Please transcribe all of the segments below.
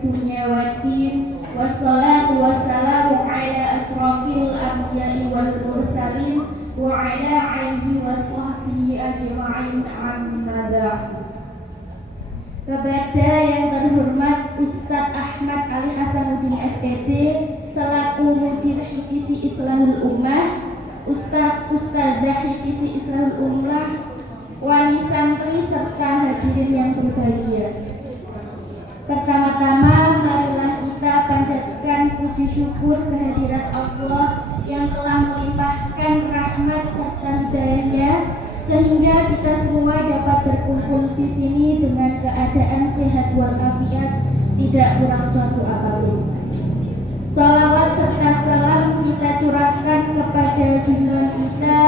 dunya waddin wassalatu wassalamu ala asrafil anbiya'i wal mursalin wa ala alihi wa sahbihi ajma'in amma ba'du. Kepada yang terhormat Ustadz Ahmad Ali Hasanuddin SPP selaku Mudir Hifzi Islahul Ummah, Ustazah Hifzi Islahul Ummah, wali santri serta hadirin yang berbahagia. Pertama-tama marilah kita panjatkan puji syukur kehadirat Allah yang telah melimpahkan rahmat serta hidayahnya sehingga kita semua dapat berkumpul di sini dengan keadaan sehat walafiat, tidak kurang suatu apapun. Salawat serta salam kita curahkan kepada junjungan kita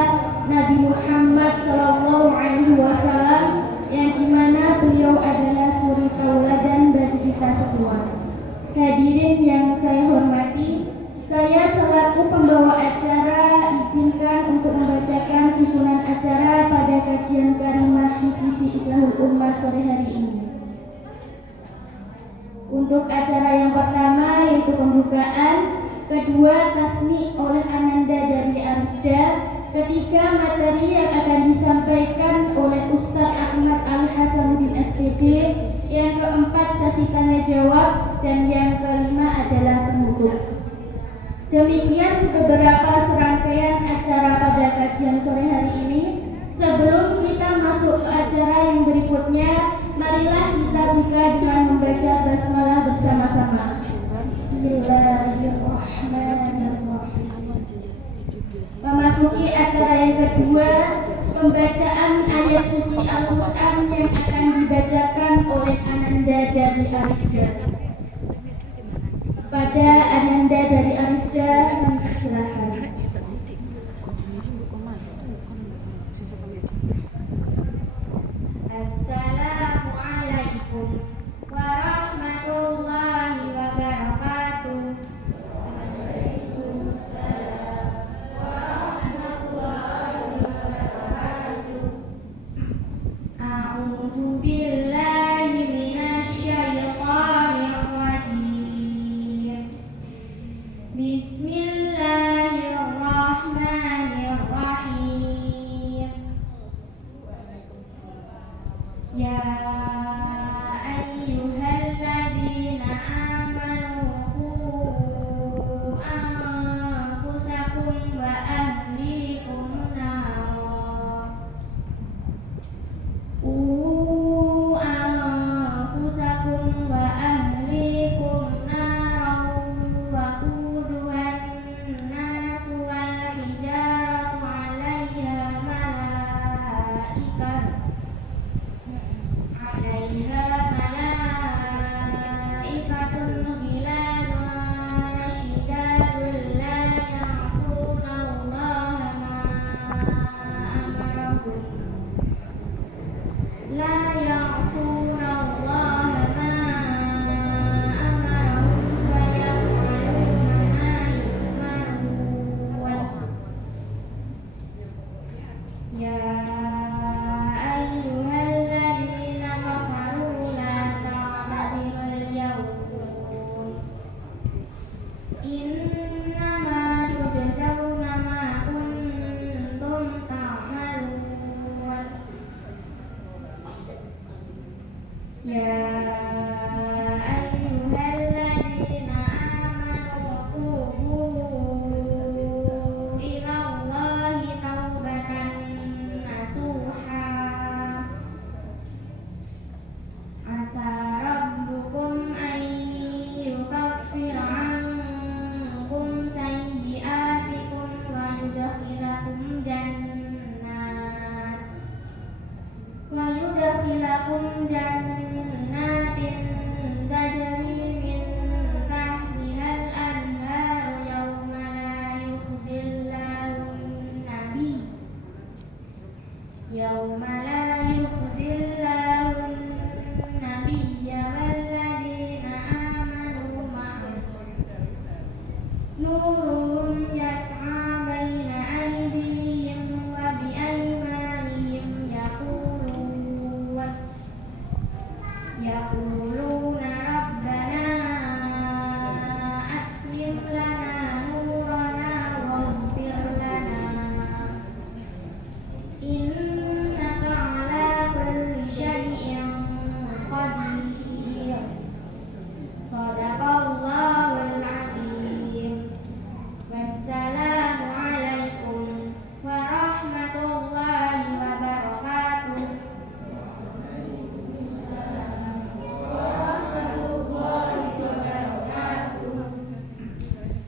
Nabi Muhammad SAW yang dimana beliau adalah suri tauladan bagi kita semua. Hadirin yang saya hormati, saya selaku pembawa acara izinkan untuk membacakan susunan acara pada kajian karimah Hifzi Islahul Ummah sore hari ini. Untuk acara yang pertama yaitu pembukaan, kedua tasmi oleh Ananda dari Arifda, ketiga materi yang akan disampaikan oleh Ustadz Ahmad Ali Hasanuddin SPD, yang keempat sesi tanya jawab, dan yang kelima adalah penutup. Demikian beberapa serangkaian acara pada kajian sore hari ini. Sebelum kita masuk ke acara yang berikutnya, marilah kita buka dengan membaca basmalah bersama-sama. Bismillahirrahmanirrahim. Memasuki acara yang kedua, pembacaan ayat suci Al-Quran yang akan dibacakan oleh Ananda dari Arifda. Pada Ananda dari Arifda, silakan. Assalamualaikum warahmatullahi wabarakatuh. Waalaikumsalam warahmatullahi wabarakatuh. A'udzu billahi minasyaitonir rajim. Bismillahirrahmanirrahim.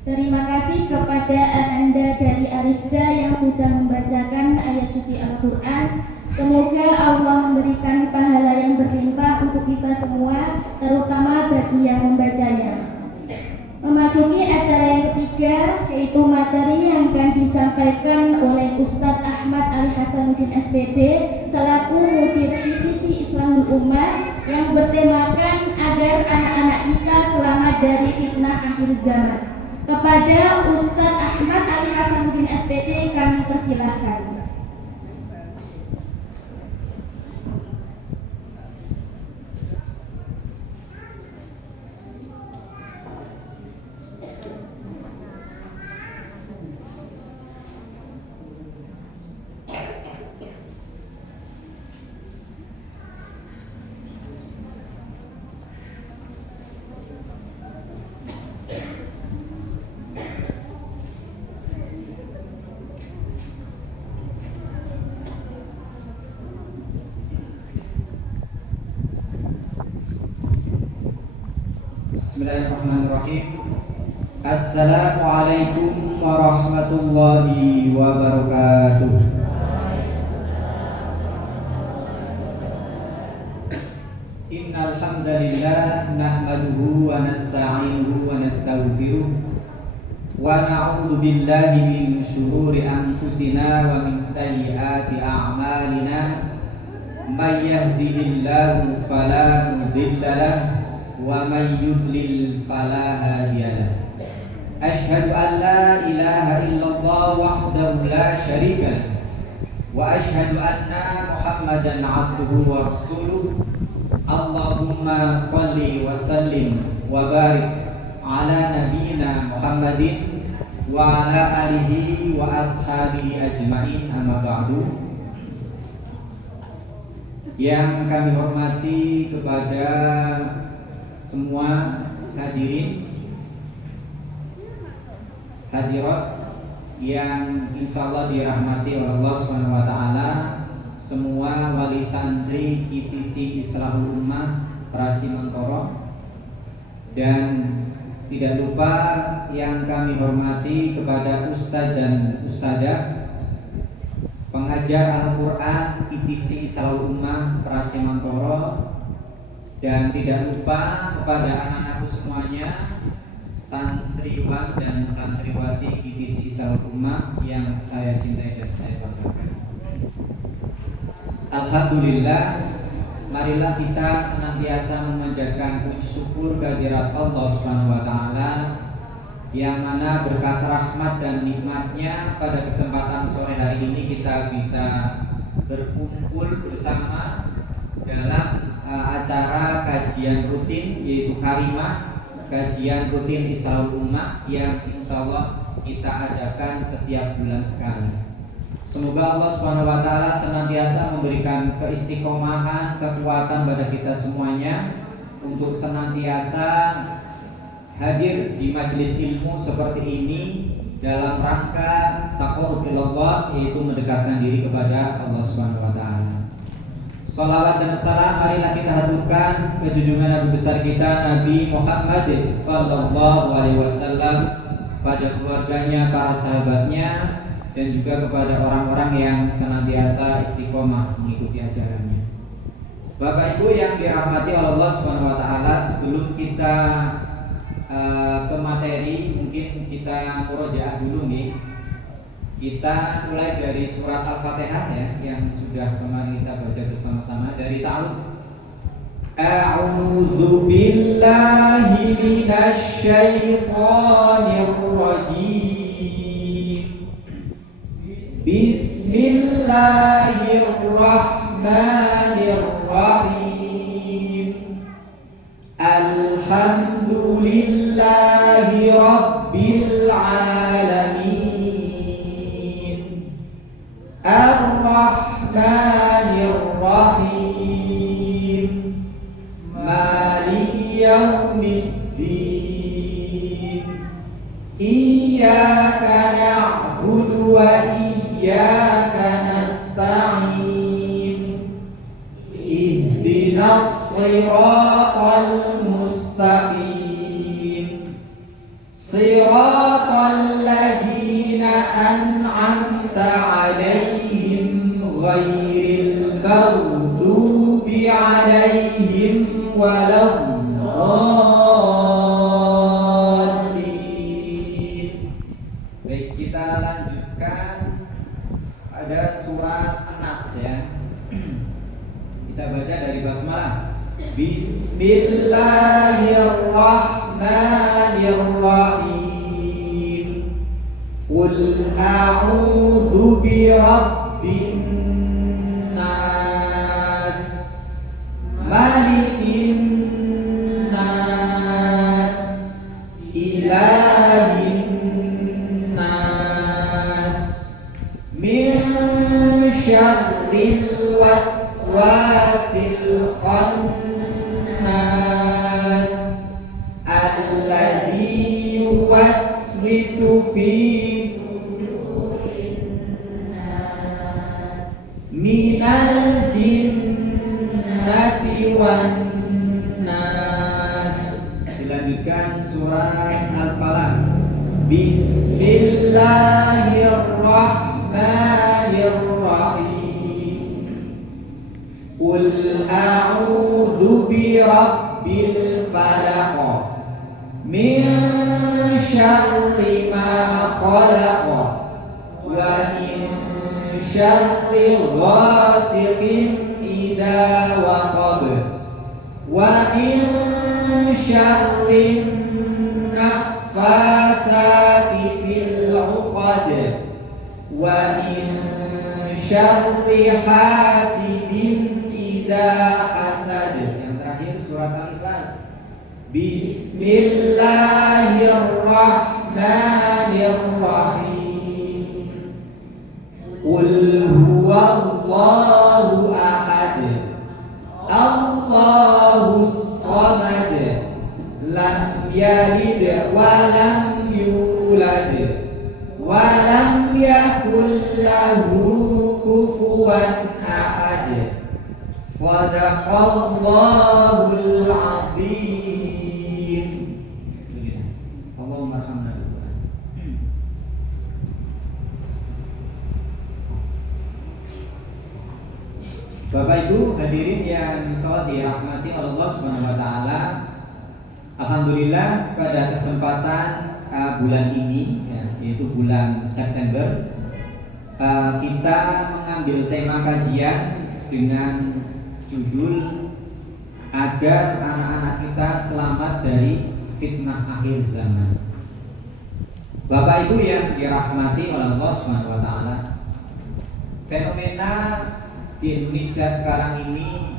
Terima kasih kepada Ananda dari Arifda yang sudah membacakan ayat suci Al-Quran. Semoga Allah memberikan pahala yang berlimpah untuk kita semua, terutama bagi yang membacanya. Memasuki acara yang ketiga, yaitu materi yang akan disampaikan oleh Ustadz Ahmad Ali Hasanuddin SPD selaku Mudir Divisi Islamul Ummah yang bertemakan agar anak-anak kita selamat dari fitnah akhir zaman. Kepada Ustadz Ahmad Ali Hasanuddin SPD kami persilahkan. Bismillahirrahmanirrahim. Assalamualaikum warahmatullahi wabarakatuh. Innal hamdalillah nahmaduhu wa nasta'inuhu wa nastaghfiruh wa na'udzu billahi min shururi anfusina wa min sayyiati a'malina. May yahdihillahu fala mudilla lahu wa may yudlil fala hadiyalah. Asyhadu an la ilaha illallah wahdahu la syarika lah wa asyhadu anna Muhammadan abduhu wa rasuluh. Allahumma shalli wa sallim wa barik ala nabiyyina Muhammadin wa ala alihi wa ashabihi ajmain, amma ba'du. Yang kami hormati kepada semua hadirin hadirat yang insyaallah dirahmati oleh Allah Subhanahu wa taala, semua wali santri ITC Islahul Ummah Praci Mentoro, dan tidak lupa yang kami hormati kepada ustadz dan ustadzah pengajar Al-Quran ITC Islahul Ummah Praci Mentoro, dan tidak lupa kepada anak-anakku semuanya, santriwan dan santriwati ITC Islahul Ummah yang saya cintai dan saya banggakan. Alhamdulillah, marilah kita senantiasa memanjatkan puji syukur kehadirat Allah Subhanahu wa taala yang mana berkat rahmat dan nikmatnya pada kesempatan sore hari ini kita bisa berkumpul bersama dalam acara kajian rutin, yaitu Karimah, kajian rutin Islahul Ummah yang insyaallah kita adakan setiap bulan sekali. Semoga Allah Subhanahu wa taala senantiasa memberikan keistiqomahan, kekuatan pada kita semuanya untuk senantiasa hadir di majelis ilmu seperti ini dalam rangka taqarrub ilallah, yaitu mendekatkan diri kepada Allah Subhanahu wa taala. Salawat dan salam marilah kita haturkan ke junjungan Nabi besar kita Nabi Muhammad sallallahu alaihi wasallam, pada keluarganya, para sahabatnya, dan juga kepada orang-orang yang senantiasa istiqomah mengikuti ajarannya. Bapak Ibu yang dirahmati oleh Allah Subhanahu wa taala, sebelum kita ke materi, mungkin kita murojaah dulu nih. Kita mulai dari surat Al-Fatihah ya, yang sudah kemarin kita baca bersama-sama dari ta'alluq. A'udzu billahi minasy syaithanir rajim. Bismillahirrahmanirrahim. Alhamdulillahi rabbil alamin. Ar-Rahmanir-Rahim. Maliki yaumiddin. Iyyaka na'budu wa iyyaka nasta'in. Ihdinas shiratal mustaqim. Shiratal siratal an'amta 'alaihim ghairil maghdubi 'alaihim waladdallin. Baik, kita lanjutkan pada surat An-Nas ya. Kita baca dari basmalah. Bismillahirrahmanirrahim. Qul a'udzu birabbin nas, malikin nas, ilahin nas, min syarril waswasil khannas, alladzi yuwaswisu fi minal jinnati wan nas. Dilanjutkan surat Al-Falaq. Bismillahirrahmanirrahim. Qul a'udzu birabbil falaq, min syarri ma khalaq, wa min syarri ghasiqin idza waqab, wa min syarri naffatsati fil 'uqad, wa min syarri hasidin idza hasad. Yang terakhir surat Al-Ikhlas. Bismillahirrahmanirrahim. Qul huwallahu ahad, Allahus samad, lam yalid wa lam yulad, wa lam yakul lahu kufuwan ahad. Shadaqallahul azim. Allahumma arhamna. Bapak Ibu hadirin yang sholat dirahmati Allah Subhanahu wa taala. Alhamdulillah pada kesempatan bulan ini ya, yaitu bulan September, kita mengambil tema kajian dengan judul agar anak-anak kita selamat dari fitnah akhir zaman. Bapak Ibu yang dirahmati oleh Allah Subhanahu wa taala, fenomena di Indonesia sekarang ini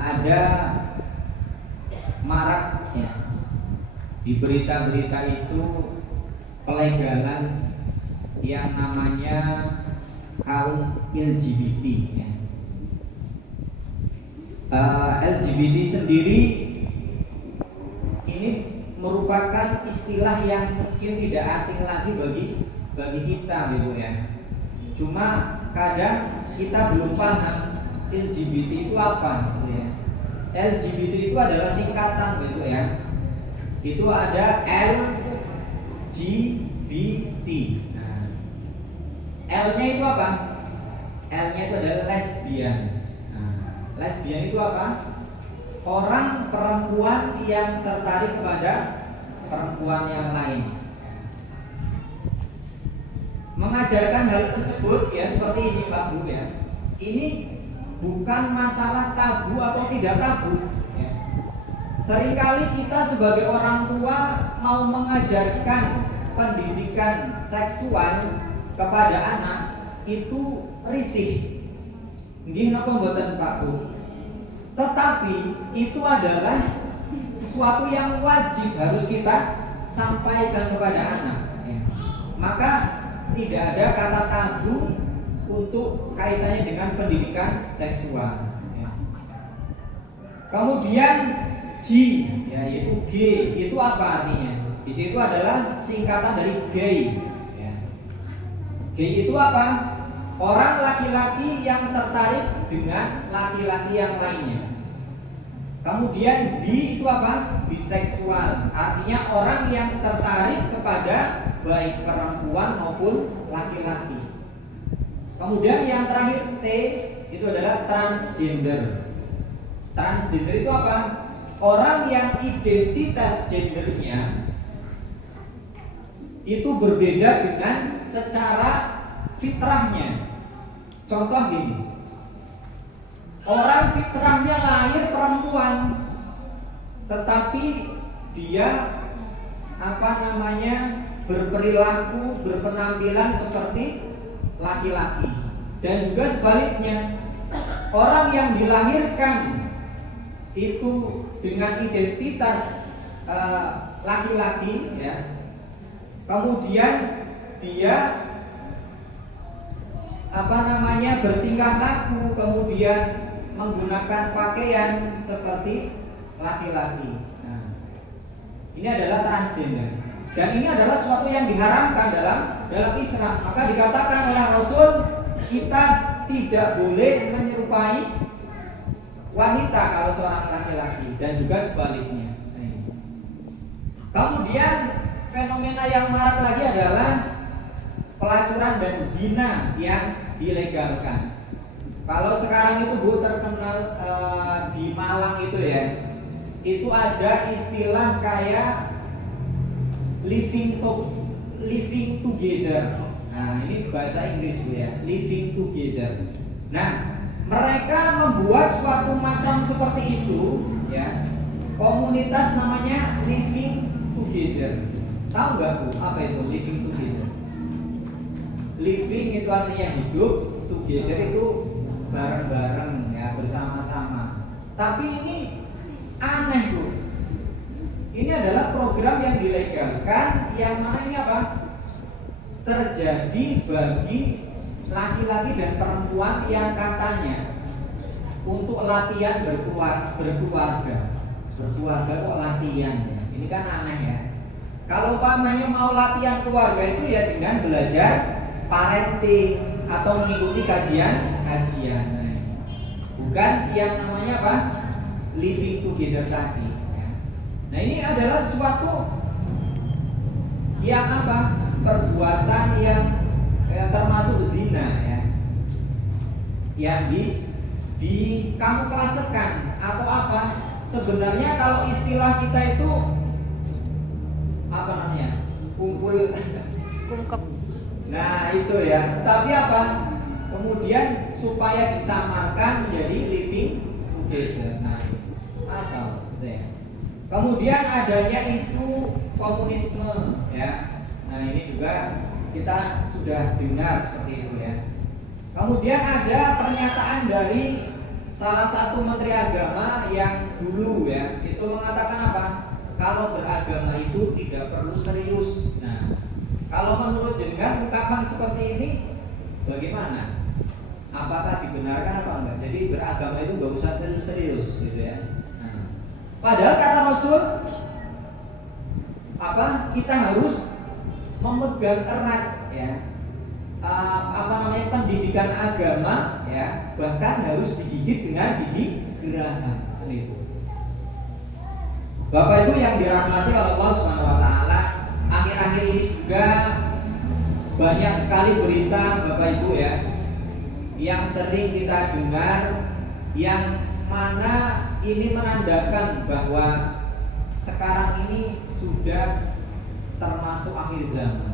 ada marak ya, di berita-berita itu pelegalan yang namanya kaum LGBT ya. LGBT sendiri ini merupakan istilah yang mungkin tidak asing lagi bagi kita gitu ya. Cuma kadang kita belum paham LGBT itu apa gitu ya. LGBT itu adalah singkatan gitu ya. Itu ada LGBT. Nah, L-nya itu apa? L-nya itu adalah lesbian. Nah, lesbian itu apa? Orang perempuan yang tertarik kepada perempuan yang lain. Mengajarkan hal tersebut ya seperti ini Pak Bu ya. Ini bukan masalah tabu atau tidak tabu ya. Seringkali kita sebagai orang tua mau mengajarkan pendidikan seksual kepada anak itu risih. Nggih napa mboten Pak Bu? Tetapi itu adalah sesuatu yang wajib harus kita sampaikan kepada anak ya. Maka tidak ada kata tabu untuk kaitannya dengan pendidikan seksual ya. Kemudian G ya, yaitu G itu apa artinya? Di situ adalah singkatan dari gay ya. Gay itu apa? Orang laki-laki yang tertarik dengan laki-laki yang lainnya. Kemudian bi itu apa? Biseksual, artinya orang yang tertarik kepada baik perempuan maupun laki-laki. Kemudian yang terakhir T itu adalah transgender. Transgender itu apa? Orang yang identitas gendernya itu berbeda dengan secara fitrahnya. Contoh gini, orang fitrahnya lahir perempuan, tetapi dia berperilaku, berpenampilan seperti laki-laki. Dan juga sebaliknya, orang yang dilahirkan itu dengan identitas laki-laki, ya, kemudian dia bertingkah laku, kemudian menggunakan pakaian seperti laki-laki. Nah, ini adalah transgender. Dan ini adalah sesuatu yang diharamkan dalam Islam. Maka dikatakan oleh Rasul, kita tidak boleh menyerupai wanita kalau seorang laki-laki, dan juga sebaliknya. Kemudian fenomena yang marak lagi adalah pelacuran dan zina yang dilegalkan. Kalau sekarang itu Bu terkenal di Malang itu ya, itu ada istilah kayak living together. Nah, ini bahasa Inggris Bu ya, living together. Nah, mereka membuat suatu macam seperti itu ya, komunitas namanya living together. Tahu nggak Bu apa itu living together? Living itu artinya hidup, together itu bareng-bareng ya, bersama-sama. Tapi ini aneh Bu. Ini adalah program yang dilegalkan, yang mana ini apa? Terjadi bagi laki-laki dan perempuan yang katanya untuk latihan berkeluarga kok latihan ya. Ini kan aneh ya. Kalau umpamanya mau latihan keluarga itu ya dengan belajar parenting atau mengikuti kajian. Bukan yang namanya apa? Living together tadi. Nah, ini adalah sesuatu yang apa? Perbuatan yang termasuk zina ya. Yang dikamuflasekan atau apa? Sebenarnya kalau istilah kita itu apa namanya? Kumpul. Nah, itu ya. Tapi apa? Kemudian supaya disamarkan menjadi living together. Nah, asal ya. Kemudian adanya isu komunisme ya. Nah, ini juga kita sudah dengar seperti itu ya. Kemudian ada pernyataan dari salah satu menteri agama yang dulu ya, itu mengatakan apa? Kalau beragama itu tidak perlu serius. Nah, kalau menurut jenengan ungkapan seperti ini bagaimana? Apakah dibenarkan apa enggak? Jadi beragama itu nggak usah serius-serius gitu ya. Nah, padahal kata Rasul apa? Kita harus memegang erat ya. Pendidikan agama ya, bahkan harus digigit dengan gigi geraham itu. Bapak Ibu yang dirahmati oleh Allah Subhanahu wa taala, akhir-akhir ini juga banyak sekali berita Bapak Ibu ya yang sering kita dengar, yang mana ini menandakan bahwa sekarang ini sudah termasuk akhir zaman.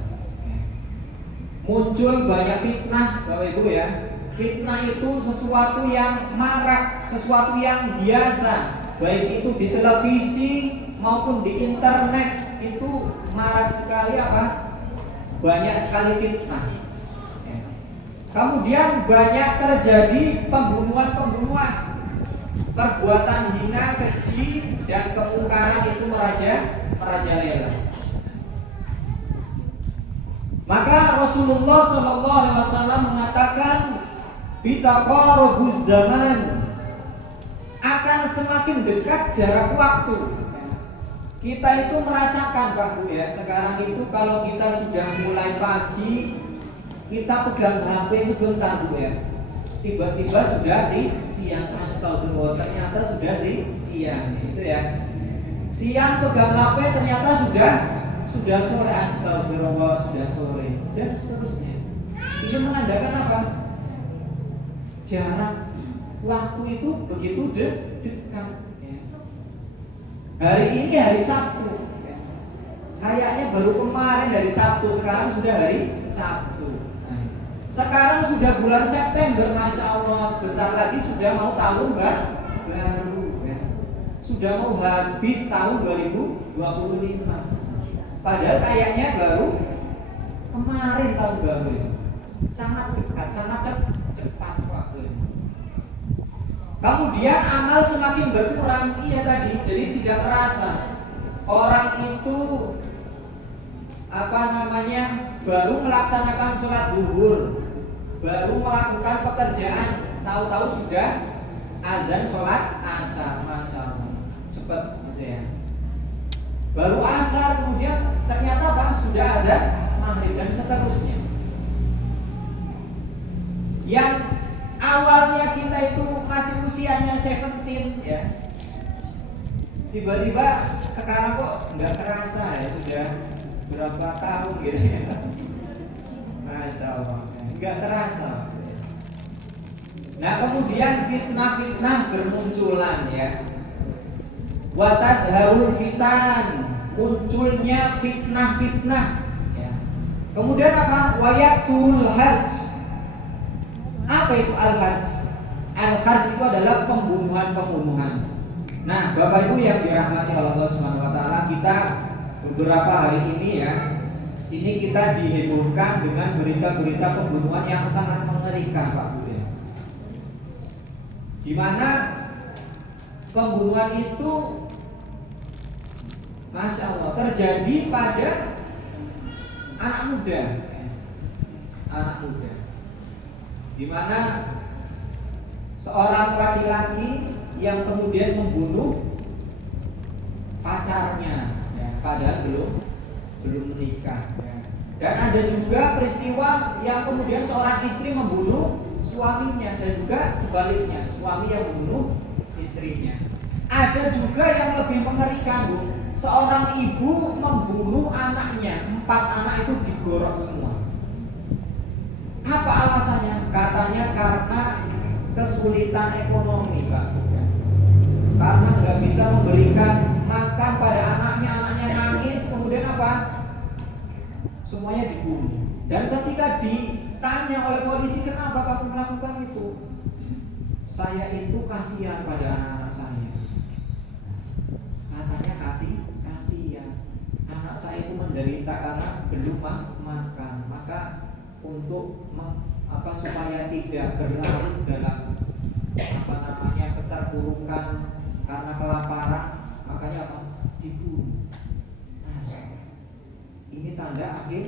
Muncul banyak fitnah Bapak Ibu ya. Fitnah itu sesuatu yang marak, sesuatu yang biasa, baik itu di televisi maupun di internet, itu marak sekali apa? Banyak sekali fitnah. Kemudian banyak terjadi pembunuhan, perbuatan hina, keji dan kemungkaran itu merajalela. Maka Rasulullah SAW mengatakan, bitaqarubuz zaman, akan semakin dekat jarak waktu. Kita itu merasakan Pak Bu ya, sekarang itu kalau kita sudah mulai pagi, kita pegang HP sebentar Bu ya. tiba-tiba sudah siang, astagfirullah, ternyata sudah siang, gitu ya. Siang pegang HP ternyata sudah sore, astagfirullah, sudah sore, dan seterusnya. Ini menandakan apa? Jarak waktu itu begitu dekat. Hari ini hari Sabtu, kayaknya baru kemarin dari Sabtu, sekarang sudah hari Sabtu. Sekarang sudah bulan September, Masya Allah, sebentar lagi sudah mau tahun baru ya. Sudah mau habis tahun 2025. Padahal kayaknya baru kemarin tahun baru ya. Sangat dekat, sangat cepat waktu ini. Kemudian amal semakin berkurang, iya tadi, jadi tidak terasa. Orang itu baru melaksanakan sholat zuhur, baru melakukan pekerjaan, tahu-tahu sudah azan sholat asar, Masya Allah, cepat gitu ya. Baru asar, kemudian ternyata sudah ada maghrib dan seterusnya. Yang awalnya kita itu masih usianya 17 ya, tiba-tiba sekarang kok nggak terasa ya, sudah berapa tahun gitu ya. Masya Allah, nggak terasa. Nah kemudian fitnah-fitnah bermunculan ya. Watadharul fitan, munculnya fitnah-fitnah ya. Kemudian apa? Wayatul hajj. Apa itu al-hajj? Al-hajj itu adalah pembunuhan. Nah, Bapak Ibu yang dirahmati Allah Subhanahu wa taala, kita beberapa hari ini ya, ini kita dihebohkan dengan berita-berita pembunuhan yang sangat mengerikan, Pak Bu ya. Di mana pembunuhan itu Masya Allah terjadi pada anak muda. Di mana seorang laki-laki yang kemudian membunuh pacarnya ya, padahal belum menikah ya. Dan ada juga peristiwa yang kemudian seorang istri membunuh suaminya, dan juga sebaliknya, suami yang membunuh istrinya. Ada juga yang lebih mengerikan, Bu. Seorang ibu membunuh anaknya, 4 anak itu digorok semua. Apa alasannya? Katanya karena kesulitan ekonomi, Pak. Karena nggak bisa memberikan makan pada anaknya nangis, kemudian apa? Semuanya dibunuh. Dan ketika ditanya oleh polisi, kenapa kamu melakukan itu? Saya itu kasihan pada anak-anak saya. Katanya kasihan. Anak saya itu menderita karena belum makan. Maka untuk supaya tidak berlarut dalam keterpurukan karena kelaparan, makanya dibunuh. Ini tanda akhir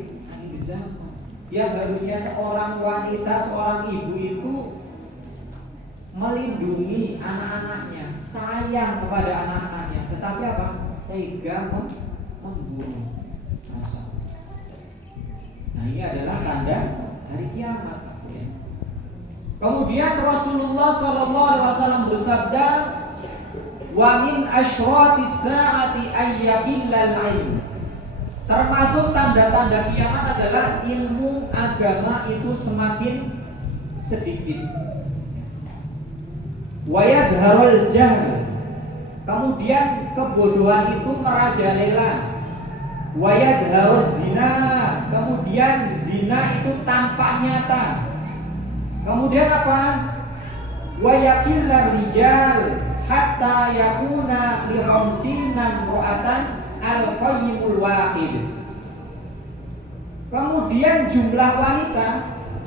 zaman. Ya harusnya seorang wanita, seorang ibu itu melindungi anak-anaknya, sayang kepada anak-anaknya, tetapi apa? Tega membunuh. Nah ini adalah tanda hari kiamat. Kemudian Rasulullah SAW bersabda, wa min asyratis sa'ati ayyabillal ilm. Termasuk tanda-tanda kiamat adalah ilmu agama itu semakin sedikit. Wa yadharul jahl. Kemudian kebodohan itu merajalela. Wa yadharuz zina. Kemudian zina itu tampak nyata. Kemudian apa? Wa yaqillar rijal hatta yakuna li khamsina imra'atan al-qayyimul wahid. Kemudian jumlah wanita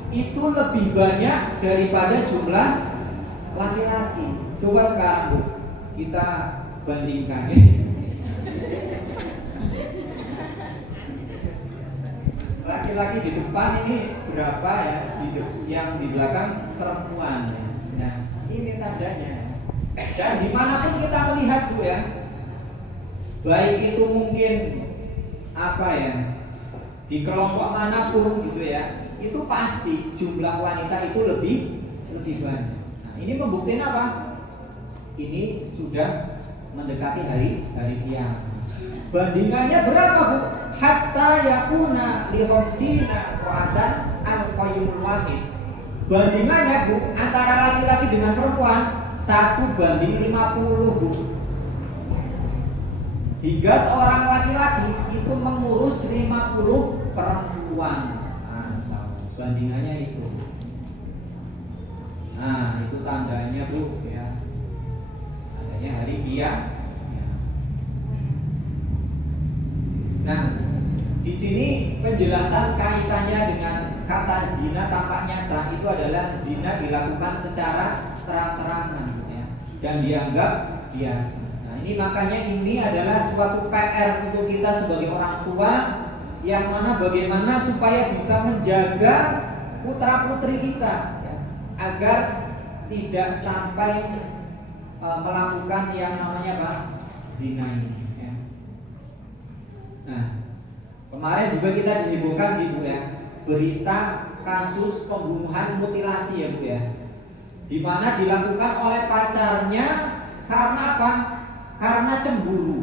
itu lebih banyak daripada jumlah laki-laki. Coba sekarang Bu, kita bandingkan. Laki-laki di depan ini berapa ya? Yang di belakang perempuan. Nah, ini tandanya. Dan dimanapun kita melihat Bu ya, baik itu mungkin di kelompok manapun gitu ya, itu pasti jumlah wanita itu lebih lebih banyak. Nah, ini membuktikan apa? Ini sudah mendekati hari kiamat. Bandingannya berapa, Bu? Hatta yakuna li khamsina ra'atan al-qayyimul wahid. Bandingannya, Bu, antara laki-laki dengan perempuan 1:50, Bu. Hingga seorang laki-laki itu mengurus 50 perempuan. Nah, bandingannya itu. Nah, itu tandanya, Bu, ya. Tandanya hari kiamat. Nah, di sini penjelasan kaitannya dengan kata zina tampak nyata itu adalah zina dilakukan secara terang-terangan, ya, dan dianggap biasa. Nah, ini makanya ini adalah suatu PR untuk kita sebagai orang tua, yang mana bagaimana supaya bisa menjaga putra-putri kita, ya, agar tidak sampai melakukan yang namanya apa? Zina ini. Nah, kemarin juga kita dihebohkan gitu ya, berita kasus pembunuhan mutilasi ya, Bu, ya, di mana dilakukan oleh pacarnya karena apa? Karena cemburu.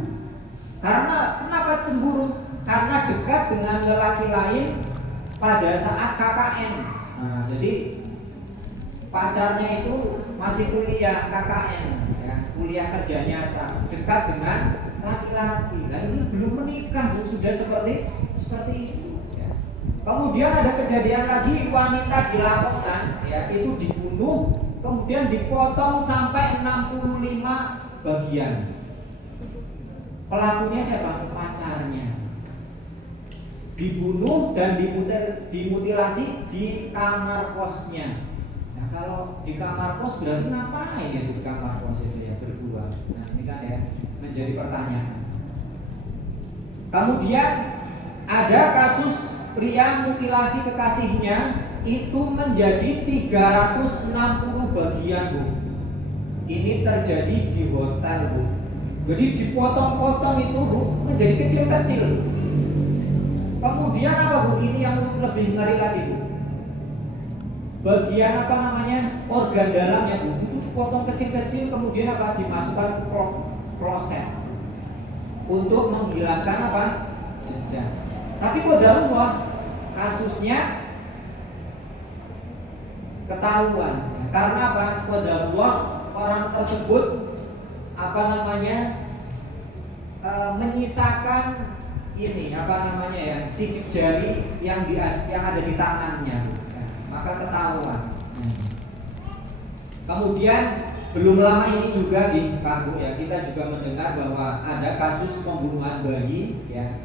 Karena kenapa cemburu? Karena dekat dengan lelaki lain pada saat KKN. Nah, jadi pacarnya itu masih kuliah KKN, ya, kuliah kerja nyata, dekat dengan laki-laki. Nah, ini belum menikah, Bu, sudah seperti itu, ya. Kemudian ada kejadian lagi, wanita dilaporkan, ya, itu dibunuh, kemudian dipotong sampai 65 bagian. Pelakunya siapa? Pacarnya. Dibunuh dan dimutilasi di kamar kosnya. Nah, kalau di kamar kos berarti ngapain ya di kamar kos itu, ya, berdua. Nah, ini kan, ya, menjadi pertanyaan. Kemudian ada kasus pria mutilasi kekasihnya itu menjadi 360 bagian, Bu. Ini terjadi di hotel, Bu. Jadi dipotong-potong itu, Bu, menjadi kecil-kecil. Kemudian apa, Bu? Ini yang lebih ngeri lagi, Bu. Bagian apa namanya? Organ dalamnya, Bu, itu dipotong kecil-kecil, kemudian apa? Dimasukkan ke kloset untuk menghilangkan apa? Jejak. Tapi qadarullah kasusnya ketahuan. Karena apa? Qadarullah orang tersebut apa namanya? Menyisakan ini apa namanya, ya, sidik jari yang ada di tangannya, ya, maka ketahuan. Kemudian belum lama ini juga di Pak, Bu, ya, kita juga mendengar bahwa ada kasus pembunuhan bayi, ya,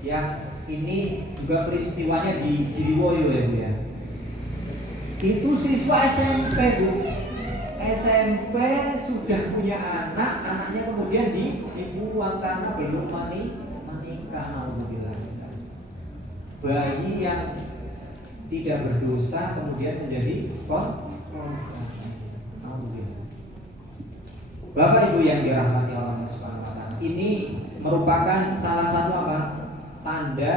yang ini juga peristiwanya di Giriwoyo, ya, Bu, ya. Itu siswa SMP, Bu. SMP sudah punya anak, anaknya kemudian dibuang karena belum menikah. Alhamdulillah. Bayi yang tidak berdosa kemudian menjadi korban. Bapak Ibu yang dirahmati Allah Subhanahu wa taala, ini merupakan salah satu apa? Tanda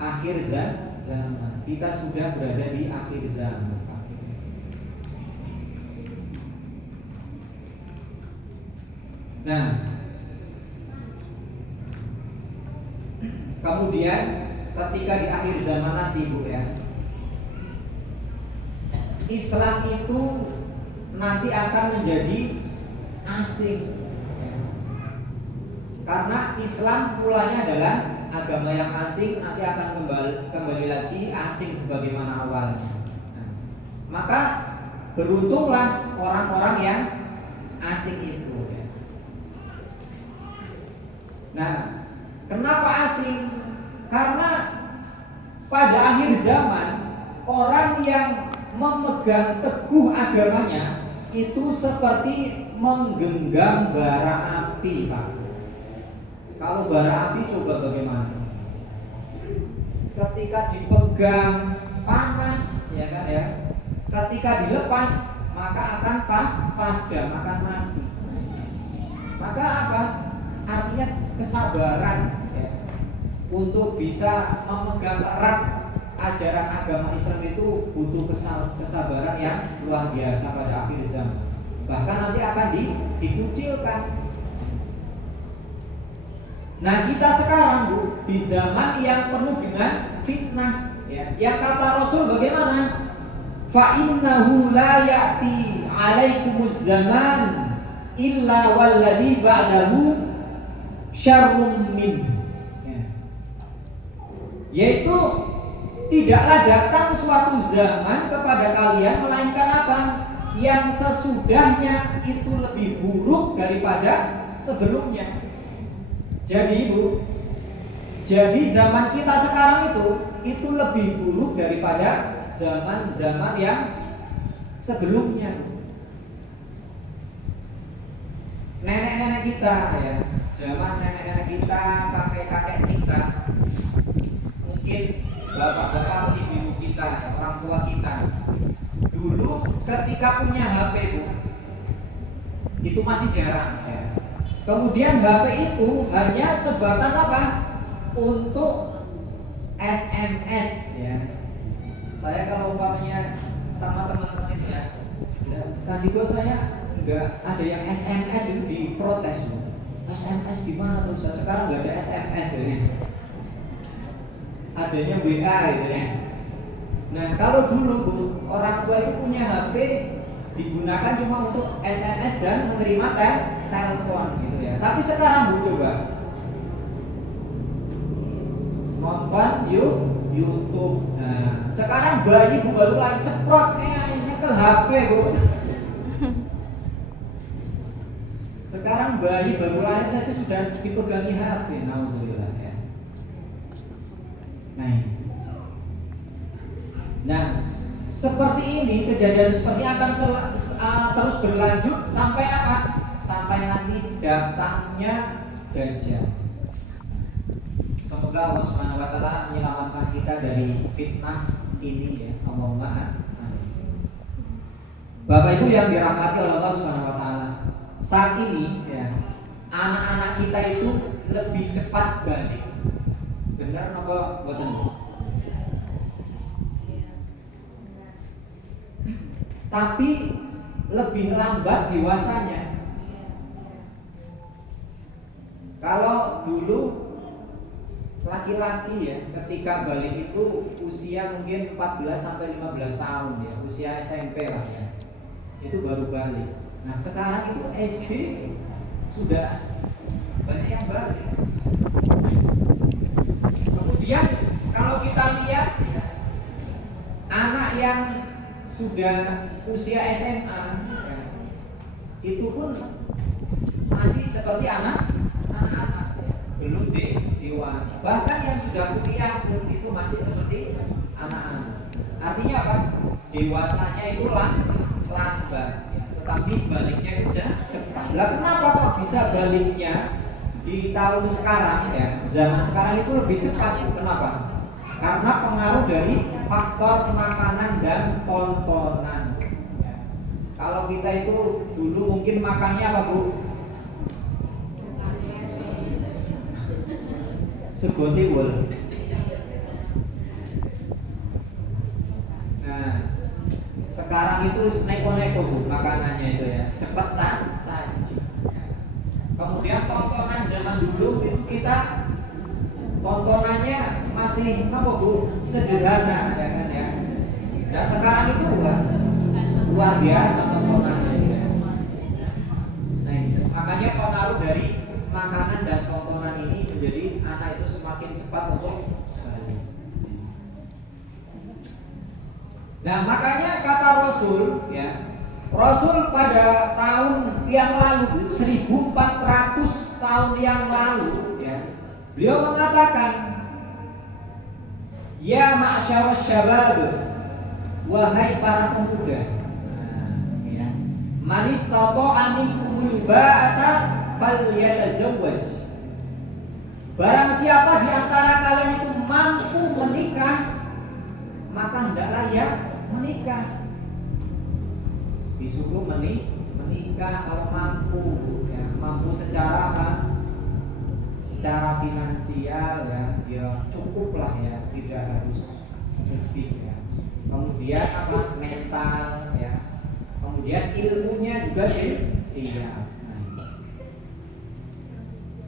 akhir zaman. Kita sudah berada di akhir zaman. Nah, kemudian ketika di akhir zaman nanti, Bu, ya, Islam itu nanti akan menjadi asing, karena Islam mulanya adalah agama yang asing, nanti akan kembali lagi asing sebagaimana awalnya. Nah, maka beruntunglah orang-orang yang asing itu. Nah, kenapa asing? Karena pada akhir zaman orang yang memegang teguh agamanya itu seperti menggenggam bara api, Pak. Kalau bara api coba bagaimana? Ketika dipegang panas, ya kan, ya. Ketika dilepas maka akan padam, akan mati. Maka apa? Artinya kesabaran, ya, untuk bisa memegang erat ajaran agama Islam itu butuh kesabaran yang luar biasa pada akhir zaman. Bahkan nanti akan dikucilkan. Nah, kita sekarang Bu, di zaman yang penuh dengan fitnah, ya. Yang kata Rasul bagaimana? Fa innahu la ya'ti 'alaikumuz zaman illa walladhi ba'dahu syarrun min. Yaitu tidaklah datang suatu zaman kepada kalian melainkan apa? Yang sesudahnya itu lebih buruk daripada sebelumnya. Jadi Bu, jadi zaman kita sekarang itu lebih buruk daripada zaman-zaman yang sebelumnya. Nenek-nenek kita ya, zaman nenek-nenek kita, kakek-kakek kita, mungkin bapak-bapak, ibu kita, orang tua kita, dulu ketika punya HP Bu, itu masih jarang ya. Kemudian HP itu hanya sebatas apa? Untuk SMS ya. Saya kalau umpamanya sama teman-teman itu ya, tadi kok saya nggak ada yang SMS itu diprotes Bu. SMS gimana tuh? Sekarang nggak ada SMS ya. Adanya WA gitu ya. Nah kalau dulu Bu, orang tua itu punya HP digunakan cuma untuk SMS dan menerima telepon gitu ya. Tapi sekarang Bu, coba nonton YouTube. Nah sekarang bayi Bu baru lagi ceprot ke HP Bu. Sekarang bayi baru lahir saja sudah dipegangi HP. Nauzubillah ya. Nah, seperti ini kejadian seperti akan terus berlanjut sampai apa? Sampai nanti datangnya Dajjal. Semoga Allah Subhanahu wa taala menyelamatkan kita dari fitnah ini ya. Allahumma amin. Bapak Ibu yang dirahmati oleh Allah Subhanahu wa taala, saat ini ya, anak-anak kita itu lebih cepat balik. Benar apa buatan? Tapi lebih lambat dewasanya. Kalau dulu laki-laki ya, ketika balik itu usia mungkin 14 sampai 15 tahun ya, usia SMP lah ya. Itu baru balik. Nah, sekarang itu SD sudah banyak yang balik. Kemudian kalau kita lihat ya, anak yang sudah usia SMA ya, itu pun masih seperti anak-anak ya, belum dewasa. Bahkan yang sudah kuliah pun itu masih seperti anak-anak. Artinya apa? Dewasanya itu lambat ya, tetapi baliknya itu cepat. Lah kenapa kok bisa baliknya di tahun sekarang ya, zaman sekarang itu lebih cepat? Kenapa? Karena pengaruh dari faktor makanan dan tontonan. Kalau kita itu dulu mungkin makannya apa Bu? Sego tiwul. Nah, sekarang itu neko-neko Bu makanannya itu ya, cepat saji. Kemudian tontonan zaman dulu itu kita tontonannya masih apa Bu? Sederhana ya kan ya. Nah sekarang itu luar biasa tontonannya ya. Nah makanya pengaruh dari makanan dan tontonan ini menjadi anak itu semakin cepat untuk balik. Nah makanya kata Rasul ya, Rasul pada tahun yang lalu 1400 tahun yang lalu ya, beliau mengatakan, ya ma'syarus syabab, wahai para pemuda, ya, man istata'a minkumul ba'ata falyatazawwaj. Barang siapa di antara kalian itu mampu menikah, maka hendaklah ia menikah. Disuruh menikah kalau mampu ya, mampu secara apa? Secara finansial ya, ya cukup lah ya, tidak harus lebih ya. Kemudian apa? Mental ya. Kemudian ilmunya juga siap.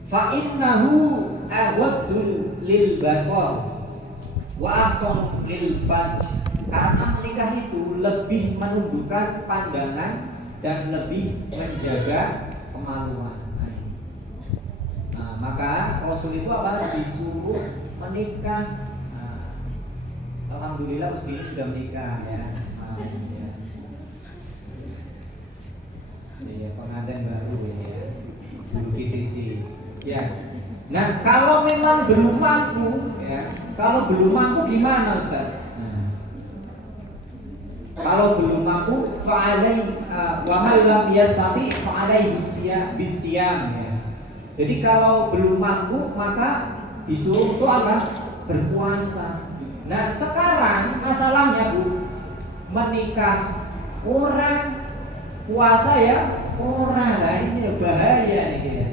Fa innahu awaddu lil basar wa ahsan lil farj. Karena menikah itu lebih menundukkan pandangan dan lebih menjaga kemaluan. Nah, maka Rasul itu apa? Disuruh menikah. Nah, alhamdulillah Ustaz sudah menikah ya. Iya, pengantin baru ya. Dulu KTC. Ya. Nah, kalau memang belum mampu ya, kalau belum mampu gimana Ustaz? Kalau belum mampu fa'alai wa man lam yastati fa'alai bisyam ya. Jadi kalau belum mampu maka disuruh untuk apa? Berpuasa. Nah, sekarang masalahnya Bu, menikah orang, puasa ya orang, lah ini bahaya nih ya.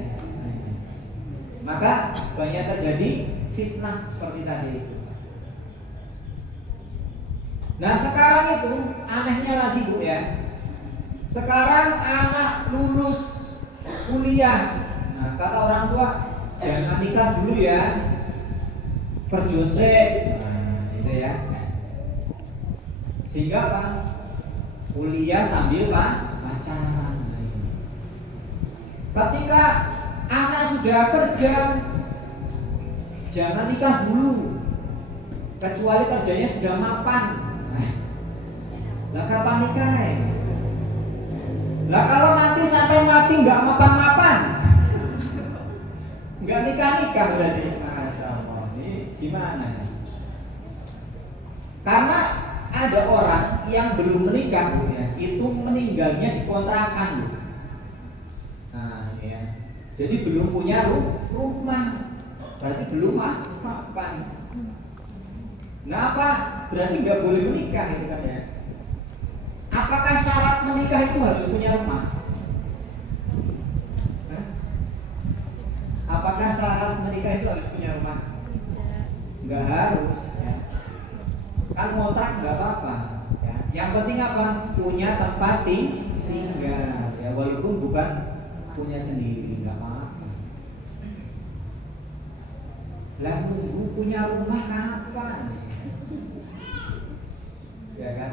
Maka banyak terjadi fitnah seperti tadi itu. Nah sekarang itu anehnya lagi Bu ya. Sekarang anak lulus kuliah. Nah kata orang tua jangan nikah dulu ya, kerjose. Nah itu ya. Sehingga apa? Kuliah sambil pacaran. Ketika anak sudah kerja, jangan nikah dulu, kecuali kerjanya sudah mapan. Lah kapan nikah? Lah kalau nanti sampai mati nggak mapan-mapan, nggak nikah berarti. Masya Allah, ini gimana? Karena ada orang yang belum menikah, ya, itu meninggalnya di kontrakan. Nah, ya. Jadi belum punya rumah, berarti belum mapan. Nah apa? Berarti nggak boleh menikah itu kan ya? Apakah syarat menikah itu harus punya rumah? Apakah syarat menikah itu harus punya rumah? Nggak harus ya. Kan kontrak nggak apa-apa ya. Yang penting apa? Punya tempat tinggal ya, walaupun bukan punya sendiri, nggak apa-apa. Lah nunggu punya rumah kapan? Ya kan?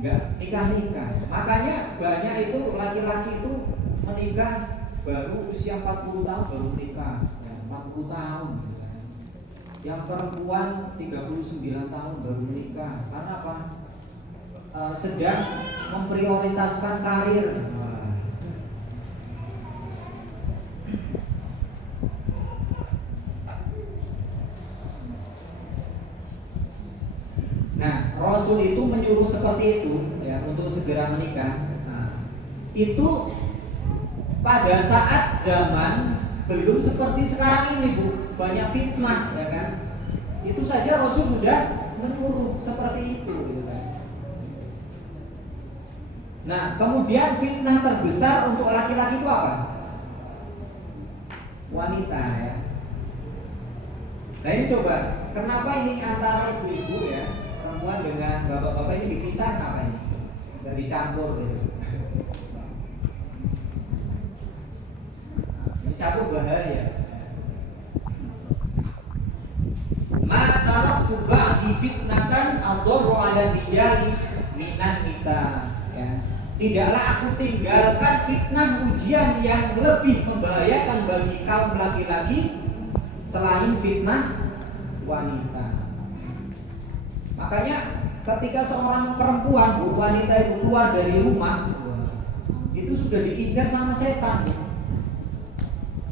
Enggak nikah. Makanya banyak itu laki-laki itu menikah baru usia 40 tahun baru nikah ya, 40 tahun gitu kan. Yang perempuan 39 tahun baru nikah. Karena apa? Sedang memprioritaskan karir. Nah, Rasul itu menyuruh seperti itu ya, untuk segera menikah. Nah, itu pada saat zaman belum seperti sekarang ini Bu, banyak fitnah ya kan. Itu saja Rasul sudah menyuruh seperti itu gitu kan. Nah, kemudian fitnah terbesar untuk laki-laki itu apa? Wanita ya. Nah, ini coba, kenapa ini antara ibu-ibu ya, perempuan dengan bapak-bapak ini dipisah apa ini? Dan dicampur gitu. Ini campur bahaya. Ma taraktu ba'di fitnatan adorru 'ala rijali minan nisa ya. Tidaklah aku tinggalkan fitnah ujian yang lebih membahayakan bagi kaum laki-laki selain fitnah wanita. Makanya ketika seorang perempuan, wanita itu keluar dari rumah, itu sudah diincar sama setan.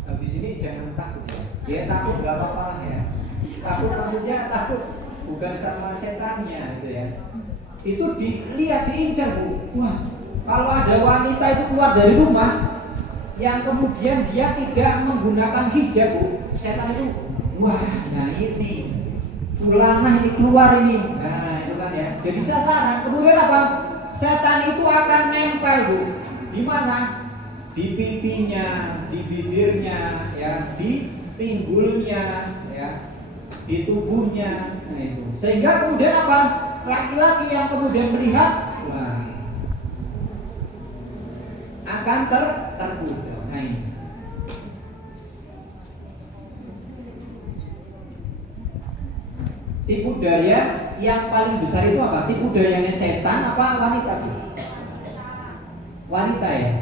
Habis ini jangan takut ya. Ya takut gak apa-apa lah ya. Takut maksudnya takut bukan sama setannya gitu ya. Itu dilihat diincar Bu. Wah, kalau ada wanita itu keluar dari rumah yang kemudian dia tidak menggunakan hijab Bu, setan itu wah, nah ini fulanah ini keluar ini. Nah, itu kan ya. Jadi sasaran. Kemudian apa? Setan itu akan nempel Bu. Di mana? Di pipinya, di bibirnya, ya, di pinggulnya, ya. di tubuhnya. Nah, itu. Sehingga kemudian apa? Laki-laki yang kemudian melihat, wah, akan tergoda. Nah, ini. Tipu daya yang paling besar itu apa? Tipu dayanya setan apa wanita? Wanita ya.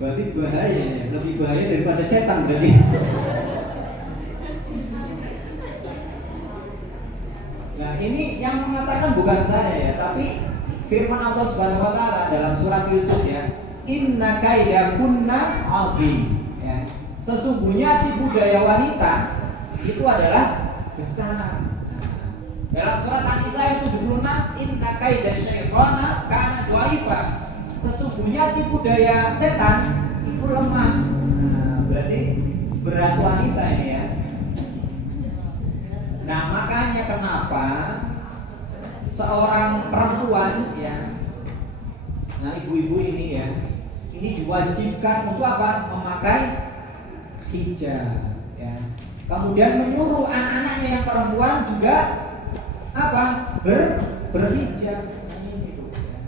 Berarti bahaya, lebih bahaya daripada setan berarti. Nah, ini yang mengatakan bukan saya ya, tapi firman Allah Subhanahu wa taala dalam surat Yusuf ya. Inna kaidakunna azim ya. Sesungguhnya tipu daya wanita itu adalah besar. Dalam surat An-Nisa ayat 76, inna kaidasyaitana kana dhaifa. Sesungguhnya tipu daya setan itu lemah. Nah, berarti berat wanita ini ya. Nah, makanya kenapa seorang perempuan ya, nah ibu-ibu ini ya, ini diwajibkan untuk apa? Memakai hijab ya. Kemudian menyuruh anak-anaknya yang perempuan juga apa? Berhijab. Ini itu ya.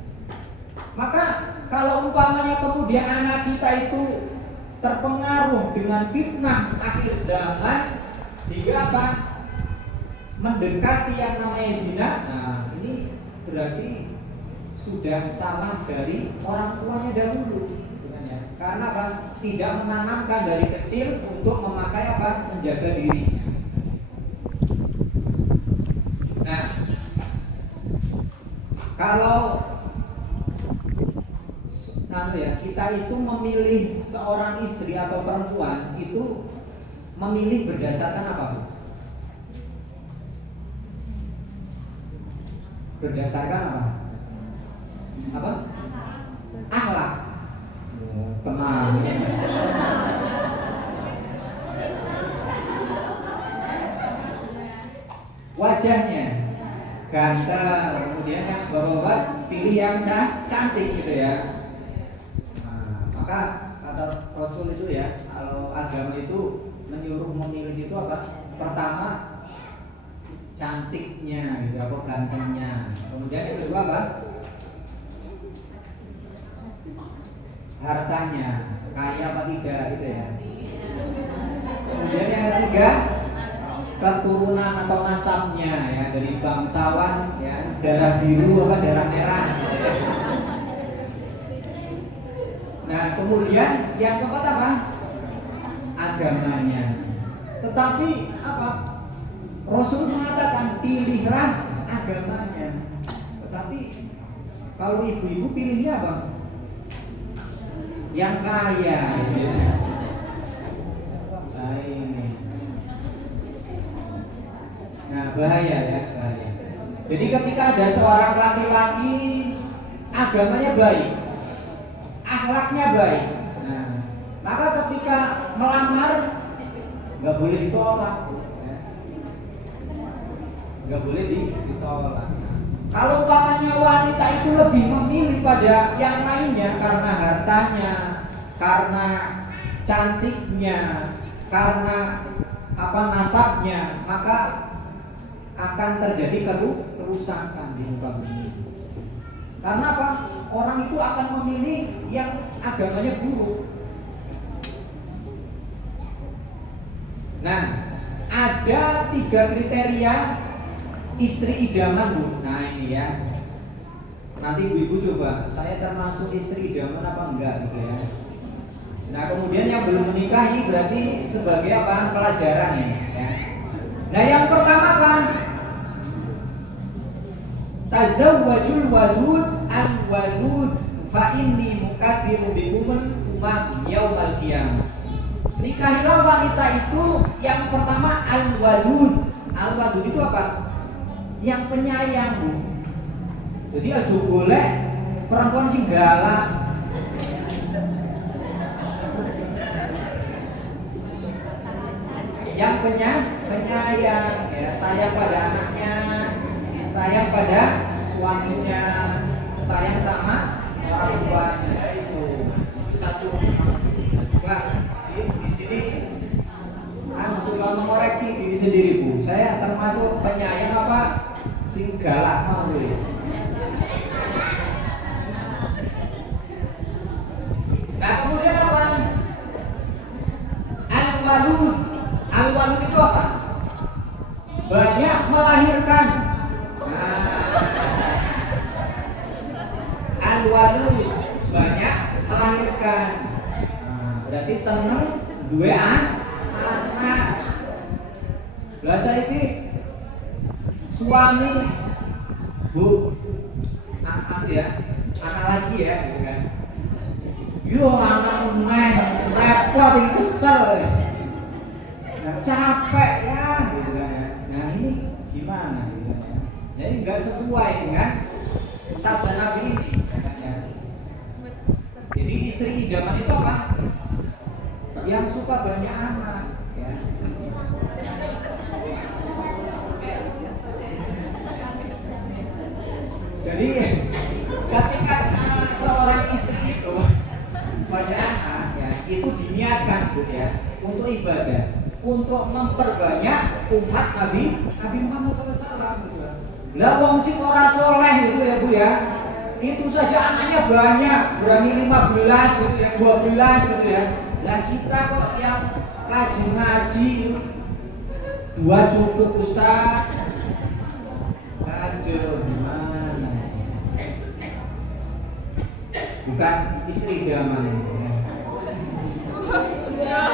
Maka kalau umpamanya kemudian anak kita itu terpengaruh dengan fitnah akhir zaman hingga apa? Mendekati yang namanya zina, nah ini berarti sudah salah dari orang tuanya dahulu. Karena apa? Tidak menanamkan dari kecil untuk memakai apa? Menjaga dirinya. Nah, kalau kita itu memilih seorang istri atau perempuan itu memilih berdasarkan apa? Berdasarkan apa? Apa? Akhlak. Tenang. Wajahnya ganteng, kemudian yang bapak-bapak pilih yang cantik gitu ya. Nah, maka kata Rasul itu ya, kalau agama itu menyuruh memilih itu apa? Pertama cantiknya gitu, apa gantengnya. Kemudian yang kedua apa? Hartanya, kaya apa tidak gitu ya. Kemudian yang ketiga, keturunan atau nasabnya ya, dari bangsawan ya, darah biru apa darah merah. Nah, kemudian yang keempat apa? Agamanya. Tetapi apa? Rasul mengatakan pilihlah agamanya. Tetapi kalau ibu-ibu pilihnya apa? Yang kaya. Nah, ini. Nah, bahaya ya, bahaya. Jadi ketika ada seorang laki-laki agamanya baik, akhlaknya baik, nah, maka ketika melamar nggak boleh ditolak, nggak boleh ditolak. Kalau umpamanya wanita itu lebih memilih pada yang lainnya karena hartanya, karena cantiknya, karena apa nasabnya, maka akan terjadi kerusakan di muka bumi. Karena apa? Orang itu akan memilih yang agamanya buruk. Nah, ada 3 kriteria istri idaman, Bu. Nah, ini ya. Nanti ibu-ibu coba, saya termasuk istri idaman apa enggak gitu ya. Nah, kemudian yang belum menikah ini berarti sebagai apa? Pelajaran ya. Nah, yang pertama apa? Tazawwajul wadud al-wadud fa inni mukadziru bikumul umam yaumal qiyamah. Nikahilah wanita itu yang pertama al-wadud. Al-wadud itu apa? Yang penyayang, Bu. Jadi aja boleh perempuan sing galak. Yang penyayang ya, sayang pada anaknya, sayang pada suaminya, sayang sama orang tuanya. Itu satu. Enggak, di sendiri Bu, saya termasuk penyayang apa sing galak mau ya. Nah kemudian apa? Al-walud. Al-walud itu apa? Banyak melahirkan. Al-walud banyak melahirkan. Berarti seneng dua anak. Bahasa ini suami Bu anak ya, anak lagi ya gitu kan. Yo anak neng repot ini kesel nah, capek ya gitu kan ya. Nah ini gimana gitu kan ya. Jadi nggak sesuai dengan sabda Nabi ini ya. Jadi istri idaman itu apa? Yang suka banyak anak ya. Jadi ketika seorang istri itu banyak anak ya, itu diniatkan Bu ya untuk ibadah, untuk memperbanyak umat Nabi Muhammad SAW. Lah wong sing ora soleh itu ya Bu ya, itu saja anaknya banyak, berani 15 gitu ya, 12 gitu ya. Lah kita kok yang rajin ngaji 2 cukup Ustaz. Aduh gimana? Bukan istri zaman ini ya.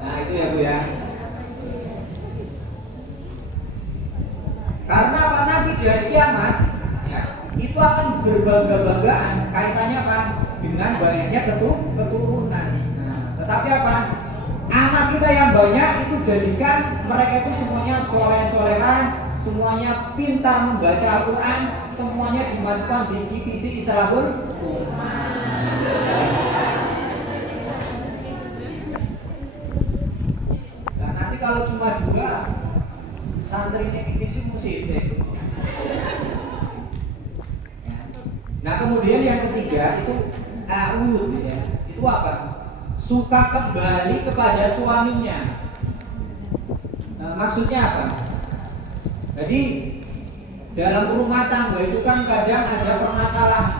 Nah itu ya Bu ya. Karena apa nanti di hari kiamat ya, itu akan berbangga-banggaan kaitannya apa? Dengan banyaknya keturunan. Nah, tetapi apa? Anak kita yang banyak itu jadikan mereka itu semuanya soleh-solehan, semuanya pintar membaca Al-Quran, semuanya dimasukkan di divisi Islahul Ummah. Nah nanti kalau cuma 2 santrinya divisi musibah. Nah kemudian yang ketiga itu a'ud ya. Itu apa? Suka kembali kepada suaminya. Nah, maksudnya apa? Jadi dalam rumah tangga itu kan kadang ada permasalahan.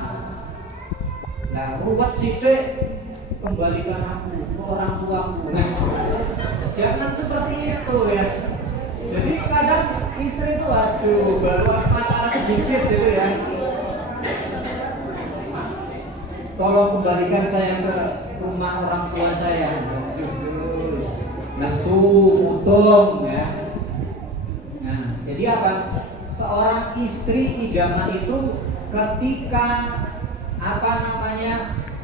Nah, ruwet sithik kembalikan aku ke orang tuaku. Jangan seperti itu ya. Jadi kadang istri itu aduh baru masalah sedikit gitu ya. Tolong kembalikan saya ke rumah orang tua saya. Terus nesu, mutung ya. Nah, jadi apa? Seorang istri idaman itu ketika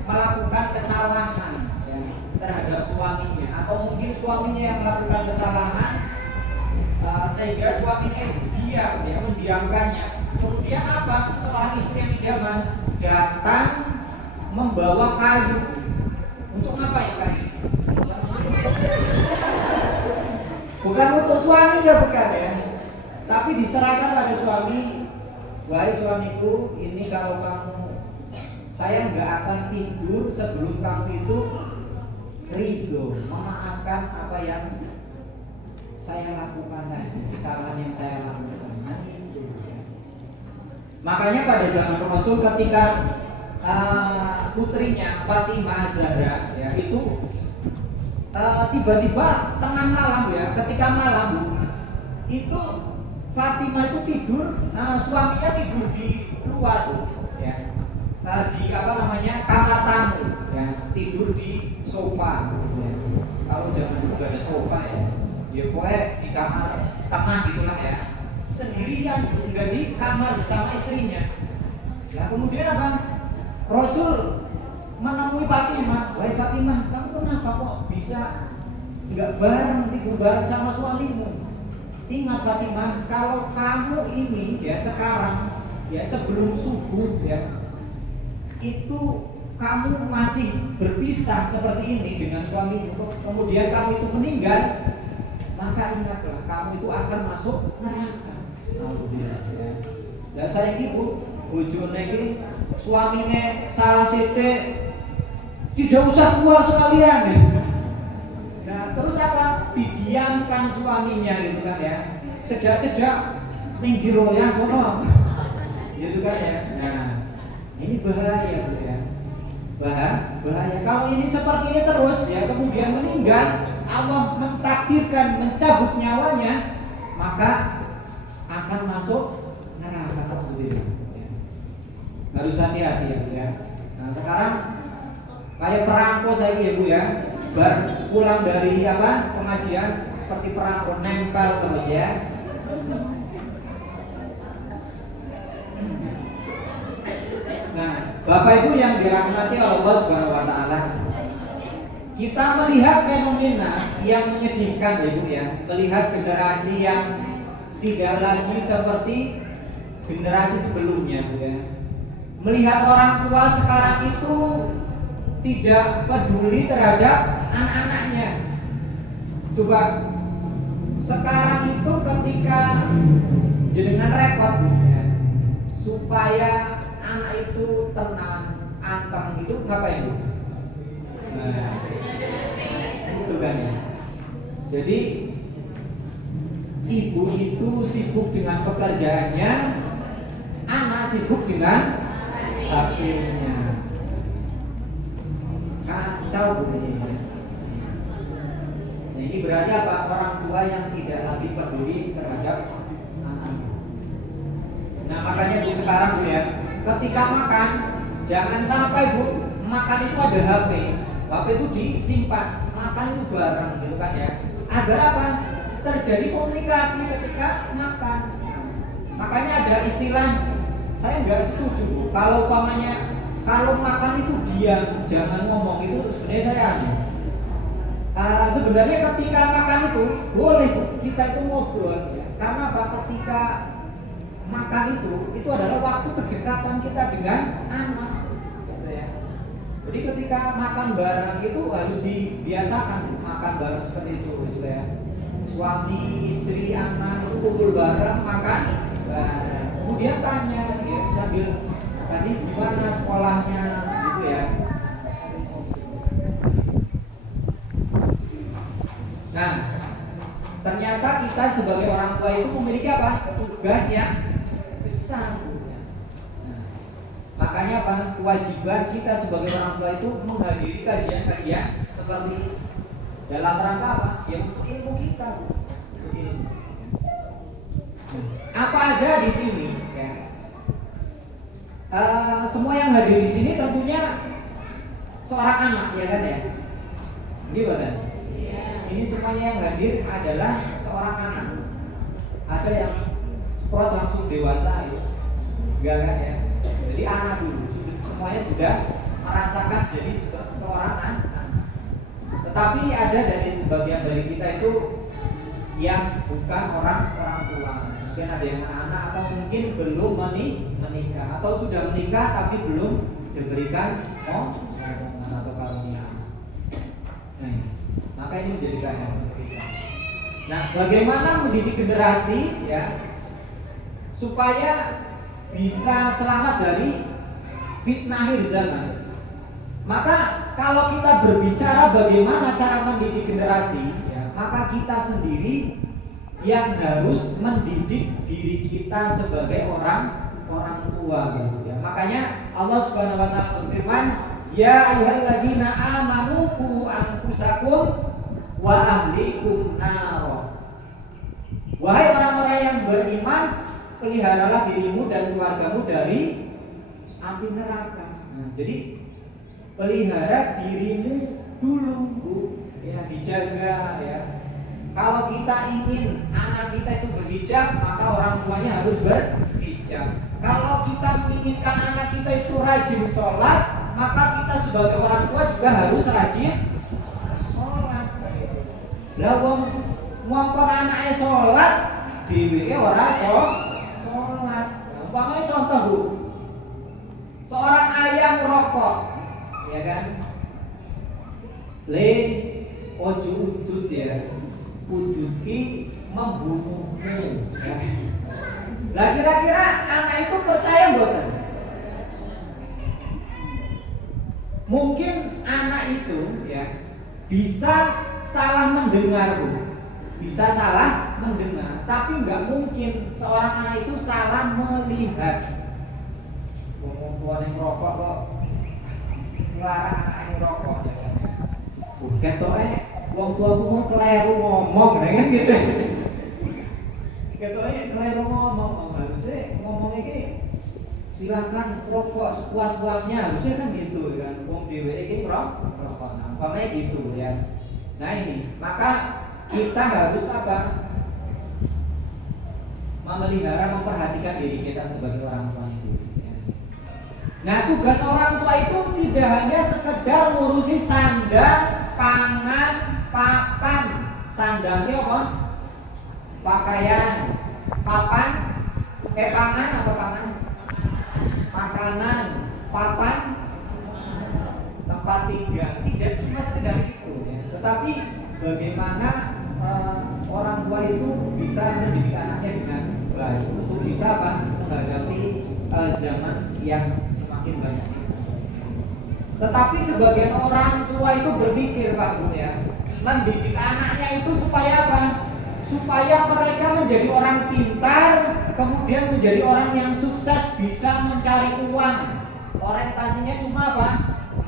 melakukan kesalahan ya, terhadap suaminya atau mungkin suaminya yang melakukan kesalahan sehingga suaminya diam ya, mendiamkannya. Kemudian apa? Seorang istri yang idaman datang membawa kayu. Untuk apa ya kayu? Bukan untuk suaminya bukan ya. Tapi diserahkan pada suami. Wahai suamiku, ini kalau saya nggak akan tidur sebelum kamu itu ridho, memaafkan apa yang saya lakukan, kesalahan yang saya lakukan. Nah, itu. Makanya pada zaman Rasul ketika putrinya Fatimah Az-Zahra ya itu tiba-tiba tengah malam ya, ketika malam itu Fatimah itu tidur, suaminya tidur di luar tuh ya, di kamar tamu ya, tidur di sofa ya. Kalau zaman dulu gak ada sofa ya pokoknya di kamar tengah gitulah ya, sendirian, enggak di kamar bersama istrinya. Nah kemudian apa? Rasul menemui Fatimah, wahai Fatimah, kamu kenapa kok bisa nggak tidur bareng sama suamimu? Ingat Fatimah, kalau kamu ini ya sekarang ya sebelum subuh ya itu kamu masih berpisah seperti ini dengan suamimu, kemudian kamu itu meninggal, maka ingatlah kamu itu akan masuk neraka. Alhamdulillah ya. Ya saya ibu bojone iki suamine salah sithik tidak usah keluar sekalian. Nah, terus apa? Didiamkan suaminya gitu kan ya. Cedak-cedak minggiroyan kono. Gitu kan ya. Nah, ini bahaya Bu ya. Bahaya. Kalau ini seperti ini terus ya, kemudian meninggal, Allah mentakdirkan mencabut nyawanya, maka akan masuk neraka. Harus hati-hati ya Bu ya. Nah, sekarang kayak perangko saya ya Bu ya. Baru pulang dari pengajian seperti perangko nempel terus ya. Nah, Bapak Ibu yang dirahmati Allah Subhanahu wa taala, kita melihat fenomena yang menyedihkan ya Bu ya, melihat generasi yang tidak lagi seperti generasi sebelumnya Bu ya. Melihat orang tua sekarang itu tidak peduli terhadap anak-anaknya. Coba sekarang itu ketika jenengan repot ya, supaya anak itu tenang, anteng gitu, ngapain Bu? Nah, itu kan ya. Jadi ibu itu sibuk dengan pekerjaannya, anak sibuk dengan HP-nya. Kacau Bu ini. Nah, ini berarti apa? Orang tua yang tidak lagi peduli terhadap anak. Nah, makanya Bu sekarang Bu ya, ketika makan jangan sampai Bu makan itu ada HP itu disimpan, makan itu bareng gitu kan ya, agar apa? Terjadi komunikasi ketika makan. Makanya ada istilah, saya nggak setuju Bu, kalau umpamanya kalau makan itu diam, jangan ngomong, itu sebenarnya saya sebenarnya ketika makan itu boleh kita itu ngobrol ya. Karena apa? Ketika makan itu adalah waktu kedekatan kita dengan anak gitu ya. Jadi ketika makan bareng itu harus dibiasakan makan bareng seperti itu gitu ya. Suami, istri, anak itu kumpul bareng makan bareng. Kemudian tanya ya, sambil tadi gimana sekolahnya gitu ya. Nah, ternyata kita sebagai orang tua itu memiliki apa? Tugas yang besar. Nah, makanya apa? Kewajiban kita sebagai orang tua itu menghadiri kajian-kajian seperti ini. Dalam rangka apa? Ya untuk ilmu kita. Apa ada di sini? Ya. Semua yang hadir di sini tentunya seorang anak, ya kan ya? Gimana? Ini semuanya yang hadir adalah seorang anak. Ada yang ceprot langsung dewasa ya. Enggak kan ya? Jadi anak dulu. Semuanya sudah merasakan jadi seorang anak. Tetapi ada dari sebagian dari kita itu yang bukan orang tua. Mungkin ada yang anak atau mungkin belum menikah atau sudah menikah tapi belum diberikan momongan atau karunia. Nah, maka ini menjadi PR kita. Nah, bagaimana mendidik generasi ya supaya bisa selamat dari fitnah akhir zaman? Maka kalau kita berbicara bagaimana cara mendidik generasi, ya, maka kita sendiri yang harus mendidik diri kita sebagai orang tua gitu ya. Makanya Allah Subhanahu wa taala berfirman, ya ayyuhalladzina amanu qu anfusakum wa ahlikum nar. Wahai orang-orang yang beriman, peliharalah dirimu dan keluargamu dari api neraka. Nah, jadi pelihara dirimu dulu Bu, ya dijaga ya. Kalau kita ingin anak kita itu berhijab, maka orang tuanya harus berhijab. Kalau kita menginginkan anak kita itu rajin sholat, maka kita sebagai orang tua juga harus rajin sholat. Lah wong ngongkon anaknya sholat, dhewe ora sholat. Umpamanya contoh Bu, seorang ayah merokok, ya kan? Ojo udut ya, udut ki membunuhmu. Ya. Lah kira-kira anak itu percaya mboten? Mungkin anak itu ya bisa salah mendengar, Bu. Bisa salah mendengar, tapi nggak mungkin seorang anak itu salah melihat. Wong tuane ngerokok kok ngelarang anaknya ngerokok. Ketoke wong tuaku mau keliru ngomong kan gitu. Ketoke keliru ngomong, harusnya ngomongnya iki silakan rokok sepuas-puasnya, harusnya kan gitu kan. Wong dhewe iki ngerokok. Nah, umpamanya gitu ya. Nah ini, maka kita harus apa? Memelihara, memperhatikan diri kita sebagai orang tua itu. Ya. Nah, tugas orang tua itu tidak hanya sekedar ngurusi sandang, pangan, papan. Sandangnya apa? Pakaian, papan, pangan apa pangan? Makanan, papan, tempat tinggal. Tidak cuma sekedar itu, ya. Tetapi bagaimana orang tua itu bisa mendidik anaknya dengan baik untuk bisa apa? Menghadapi zaman yang semakin banyak. Tetapi sebagian orang tua itu berpikir, Pak Bu, ya, mendidik anaknya itu supaya apa? Supaya mereka menjadi orang pintar, kemudian menjadi orang yang sukses, bisa mencari uang. Orientasinya cuma apa?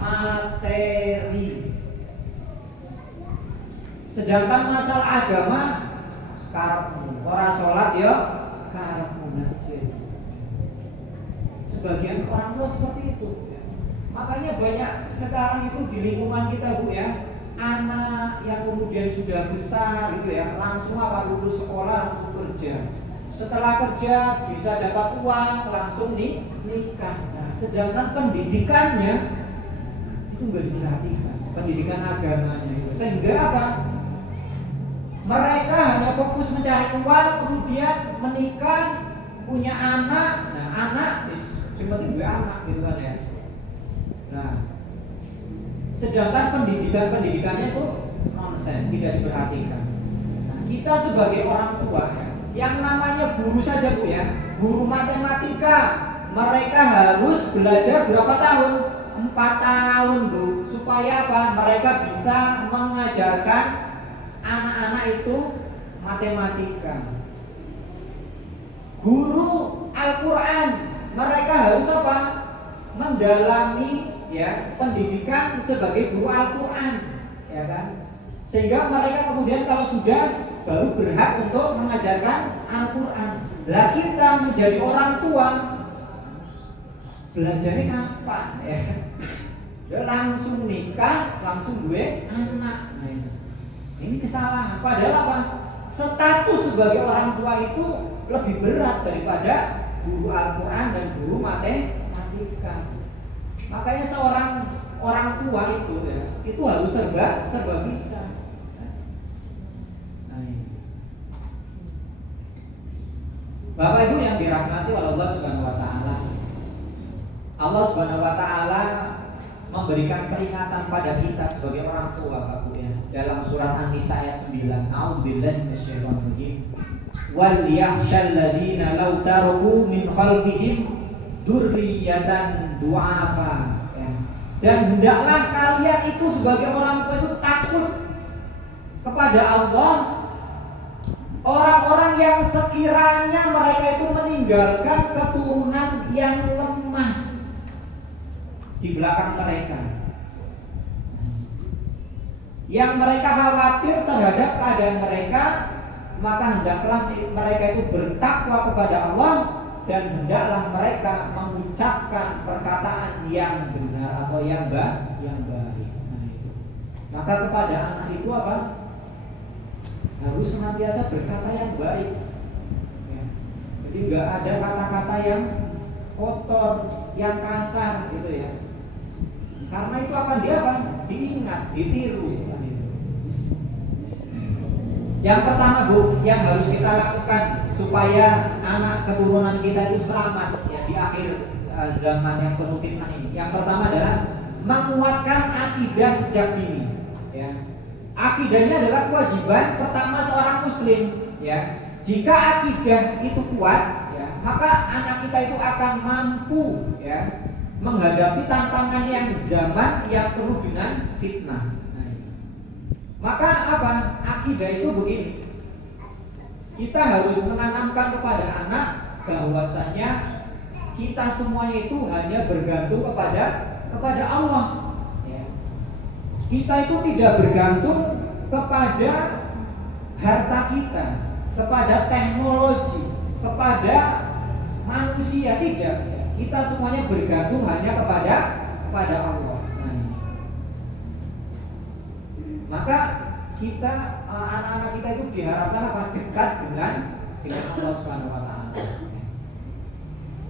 Materi. Sedangkan masalah agama sekarang orang sholat ya karepmu najis. Sebagian orang tua seperti itu. Makanya banyak sekarang itu di lingkungan kita, Bu, ya, anak yang kemudian sudah besar gitu ya, langsung apa lulus sekolah langsung kerja. Setelah kerja bisa dapat uang langsung nikah. Nah, sedangkan pendidikannya itu nggak diperhatikan, pendidikan agamanya itu. Sehingga apa? Mereka hanya fokus mencari uang, kemudian menikah, punya anak. Nah, anak yang penting gue anak gitu kan ya. Nah, sedangkan pendidikannya itu nonsen, tidak diperhatikan. Nah, kita sebagai orang tua ya, yang namanya guru saja, Bu, ya, guru matematika, mereka harus belajar berapa tahun? 4 tahun, Bu, supaya apa? Mereka bisa mengajarkan anak-anak itu matematika. Guru Al-Quran, mereka harus apa? Mendalami ya pendidikan sebagai guru Al-Quran, ya kan? Sehingga mereka kemudian kalau sudah baru berhak untuk mengajarkan Al-Quran. Lah kita menjadi orang tua belajarnya kapan ya? Ya langsung nikah, langsung gue anak. Nah, ini kesalahan. Padahal apa? Status sebagai orang tua itu lebih berat daripada guru Al-Quran dan guru matematika. Makanya seorang orang tua itu ya, itu harus serba bisa. Nah, ini. Bapak Ibu yang dirahmati oleh Allah Subhanahu wa taala. Allah Subhanahu wa taala memberikan peringatan pada kita sebagai orang tua, Bapak Ibu, ya. Dalam surat An-Nisa ayat 9, A'udzubillahi minasyaitonir rajim. Wal yakhshal ladzina law taraku min khalfihim dzurriyyatan du'afa. Ya. Dan hendaklah kalian itu sebagai orang tua itu takut kepada Allah, orang-orang yang sekiranya mereka itu meninggalkan keturunan yang lemah di belakang mereka, yang mereka khawatir terhadap keadaan mereka, maka hendaklah mereka itu bertakwa kepada Allah dan hendaklah mereka mengucapkan perkataan yang benar atau yang baik. Maka kepada anak itu apa? Harus senantiasa berkata yang baik. Ya. Jadi nggak ada kata-kata yang kotor, yang kasar gitu ya. Karena itu akan dia apa? Diingat, ditiru. Yang pertama, Bu, yang harus kita lakukan supaya anak keturunan kita itu selamat ya di akhir zaman yang penuh fitnah ini. Yang pertama adalah menguatkan akidah sejak dini. Ya. Akidahnya adalah kewajiban pertama seorang muslim. Ya. Jika akidah itu kuat, ya, maka anak kita itu akan mampu ya menghadapi tantangan yang zaman yang penuh dengan fitnah. Maka apa? Akidah itu begini. Kita harus menanamkan kepada anak bahwasanya kita semuanya itu hanya bergantung kepada Allah. Ya. Kita itu tidak bergantung kepada harta kita, kepada teknologi, kepada manusia, tidak. Kita semuanya bergantung hanya kepada Allah. Maka kita anak-anak kita itu diharapkan apa? Dekat dengan Allah Subhanahu wa taala.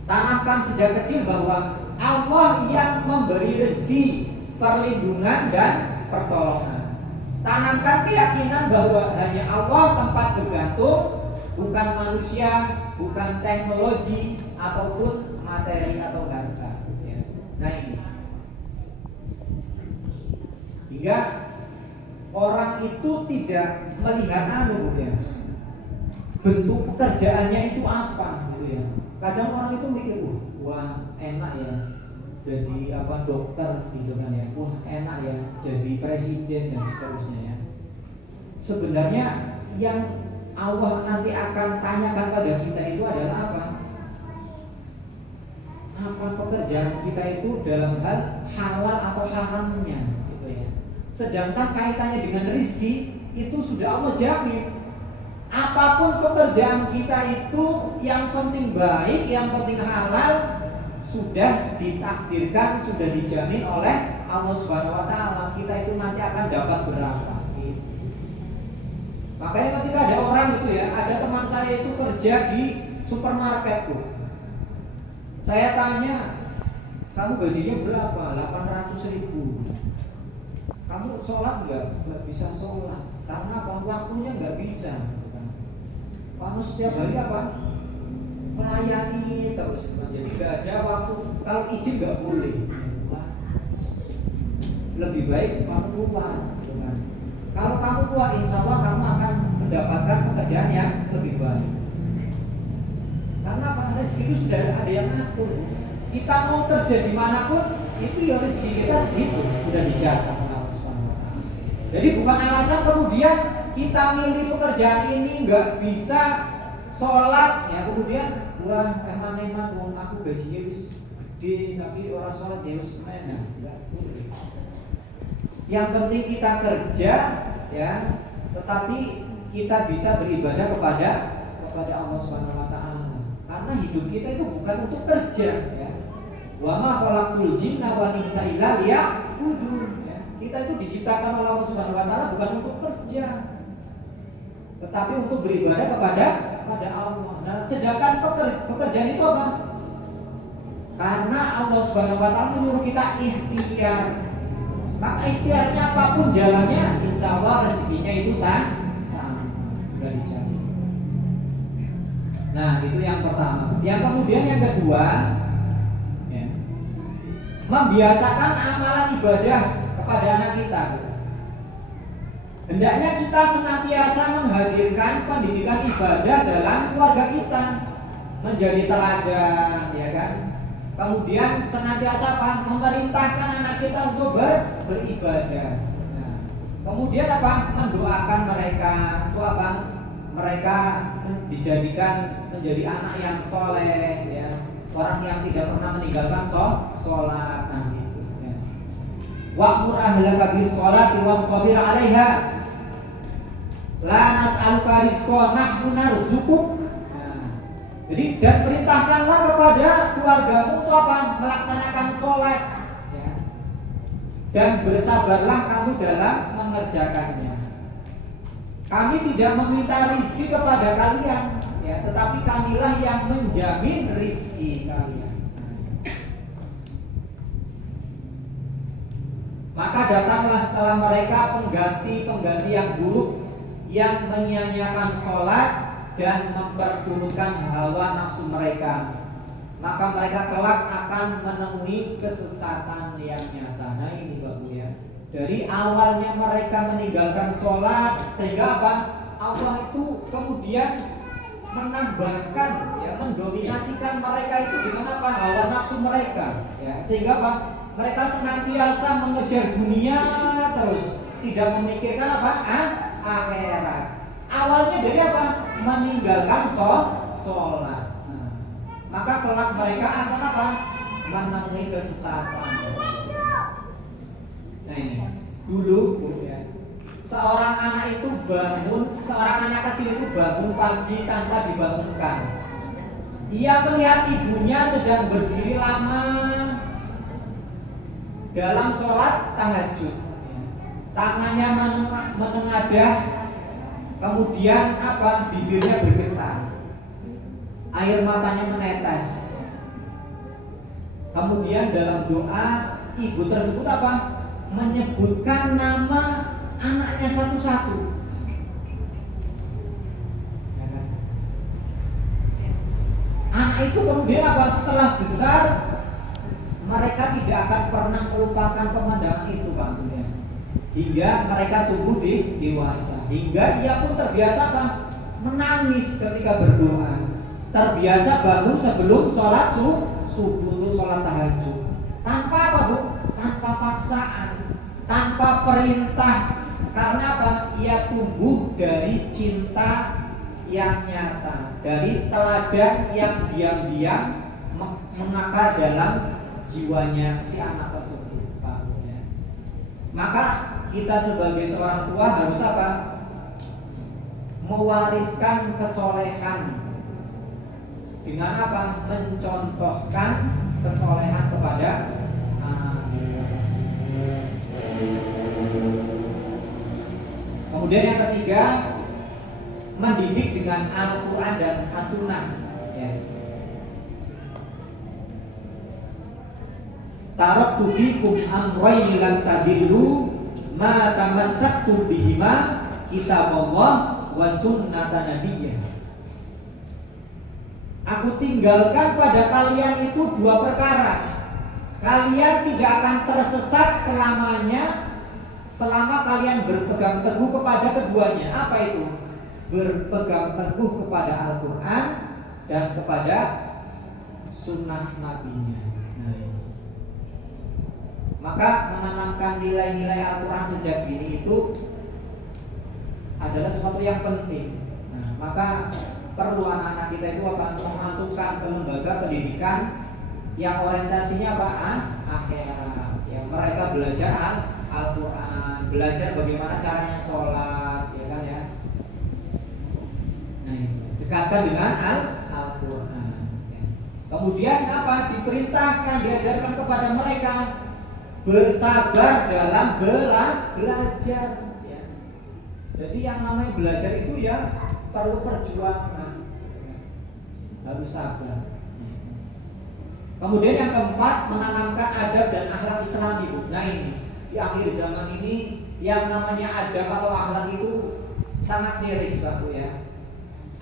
Tanamkan sejak kecil bahwa Allah yang memberi rezeki, perlindungan dan pertolongan. Tanamkan keyakinan bahwa hanya Allah tempat bergantung, bukan manusia, bukan teknologi ataupun materi atau harta. Nah ini. Hingga orang itu tidak melihat bentuk pekerjaannya itu apa gitu ya. Kadang orang itu mikir, wah enak ya jadi dokter gitu kan ya. Wah enak ya jadi presiden dan seterusnya ya. Sebenarnya yang Allah nanti akan tanyakan pada kita itu adalah apa? Apa pekerjaan kita itu dalam hal halal atau haramnya gitu ya. Sedangkan kaitannya dengan rizki itu sudah Allah jamin. Apapun pekerjaan kita itu yang penting baik, yang penting halal, sudah ditakdirkan, sudah dijamin oleh Allah Subhanahu wa taala. Kita itu nanti akan dapat berapa. Makanya ketika ada orang gitu ya, ada teman saya itu kerja di supermarket tuh. Saya tanya, kamu gajinya berapa? 800.000. Kamu sholat nggak bisa sholat karena apa? Waktunya nggak bisa. Kamu setiap hari apa? Melayani terus, jadi nggak ada waktu. Kalau izin nggak boleh. Lebih baik kamu keluar. Kalau kamu keluar, insya Allah kamu akan mendapatkan pekerjaan yang lebih baik. Karena apa? Rezeki itu sudah ada yang ngatur. Kita mau kerja dimanapun, itu ya rezeki kita segitu, sudah dicatat. Jadi bukan alasan kemudian kita milih pekerjaan ini nggak bisa sholat ya, kemudian wah eman-eman wong aku gajinya wis gede tapi orang sholat ya wis enak. Yang penting kita kerja ya, tetapi kita bisa beribadah kepada Allah Subhanahu wa taala. Karena hidup kita itu bukan untuk kerja ya. Wa ma khalaqtul jinna wal insa illa liya'budun. Kita itu diciptakan oleh Allah Subhanahu wa taala bukan untuk kerja, tetapi untuk beribadah kepada Allah. Nah, sedangkan pekerjaan itu apa? Karena Allah Subhanahu wa taala menyuruh kita ikhtiar. Maka ikhtiarnya apapun jalannya, insya Allah rezekinya itu sama, sudah dijamin. Nah, itu yang pertama. Yang kemudian yang kedua, ya, membiasakan amalan ibadah kepada anak kita. Hendaknya kita senantiasa menghadirkan pendidikan ibadah dalam keluarga kita, menjadi teladan, ya kan? Kemudian senantiasa apa? Memerintahkan anak kita untuk beribadah. Nah, kemudian apa? Mendoakan mereka untuk apa? Mereka dijadikan menjadi anak yang soleh, ya. Orang yang tidak pernah meninggalkan sholat. Wa'mur ahlaka bis-sholati wastabir 'alaiha. La nas'aluka rizqan nahnu narzuquk. Jadi dan perintahkanlah kepada keluargamu untuk apa? Melaksanakan sholat ya. Dan bersabarlah kamu dalam mengerjakannya. Kami tidak meminta rizki kepada kalian ya, tetapi kamilah yang menjamin rizki kalian. Maka datanglah setelah mereka pengganti yang buruk, yang menyia-nyiakan sholat dan memperturutkan hawa nafsu mereka. Maka mereka kelak akan menemui kesesatan yang nyata. Nah ini Bapak ya, dari awalnya mereka meninggalkan sholat, sehingga apa? Allah itu kemudian menambahkan ya, mendominasikan mereka itu dengan apa? Hawa nafsu mereka ya. Sehingga apa? Mereka senantiasa mengejar dunia terus, tidak memikirkan apa? Akhirat. Awalnya dari apa? Meninggalkan sholat. Maka kelak mereka akan apa? Menemui kesesatan. Nah ini dulu ya, seorang anak kecil itu bangun pagi tanpa dibangunkan. Ia melihat ibunya sedang berdiri lama dalam sholat tahajud. Tangannya menengadah, kemudian apa? Bibirnya bergetar, air matanya menetes. Kemudian dalam doa ibu tersebut apa? Menyebutkan nama anaknya satu-satu. Anak itu kemudian apa? Setelah besar mereka tidak akan pernah melupakan pemandangan itu, Pak. Hingga mereka tumbuh dewasa. Hingga ia pun terbiasa apa? Menangis ketika berdoa. Terbiasa bangun sebelum sholat subuh untuk sholat tahajud. Tanpa apa, Bu? Tanpa paksaan, tanpa perintah. Karena apa? Ia tumbuh dari cinta yang nyata, dari teladan yang diam-diam mengakar dalam jiwanya si anak tersebut, Pak. Maka kita sebagai seorang tua harus apa? Mewariskan kesolehan dengan apa? Mencontohkan kesolehan kepada anak. Kemudian yang ketiga, mendidik dengan Al-Quran dan As-Sunnah. Taraktu fikum amrayni lan tadillu ma tamassaktum bihima kitaballah wa sunnata nabiyyih. Aku tinggalkan pada kalian itu dua perkara. Kalian tidak akan tersesat selamanya selama kalian berpegang teguh kepada keduanya. Apa itu? Berpegang teguh kepada Al-Quran dan kepada sunnah nabinya. Maka menanamkan nilai-nilai Al-Quran sejak dini itu adalah sesuatu yang penting. Maka perlu anak-anak kita itu apa? Memasukkan ke lembaga pendidikan yang orientasinya apa? Akhirat. Ya, mereka belajar Al-Quran, belajar bagaimana caranya sholat, ya kan ya. Nah, dekatkan dengan Al-Quran. Kemudian apa? Diperintahkan, diajarkan kepada mereka bersabar dalam belajar. Ya. Jadi yang namanya belajar itu ya perlu perjuangan, harus sabar. Kemudian yang keempat, menanamkan adab dan akhlak Islami, Bu. Nah ini di akhir zaman ini yang namanya adab atau akhlak itu sangat miris, Bu ya.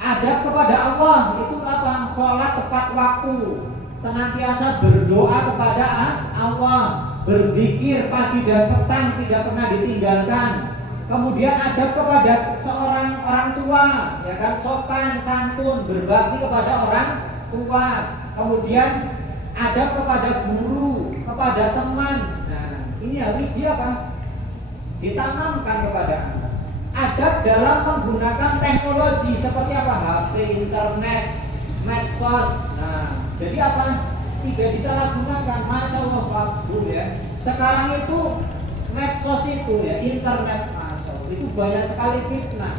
Adab kepada Allah itu apa? Sholat tepat waktu, senantiasa berdoa kepada Allah, berzikir pagi dan petang tidak pernah ditinggalkan. Kemudian adab kepada seorang orang tua, ya kan, sopan santun, berbakti kepada orang tua. Kemudian adab kepada guru, kepada teman. Nah, ini harus dia apa? Ditanamkan kepada anak. Adab dalam menggunakan teknologi seperti apa? HP, internet, medsos. Nah, jadi apa? Tidak disalahgunakan. Masya Allah, Pak Bu ya. Sekarang itu medsos itu ya, internet, Masya Allah, itu banyak sekali fitnah.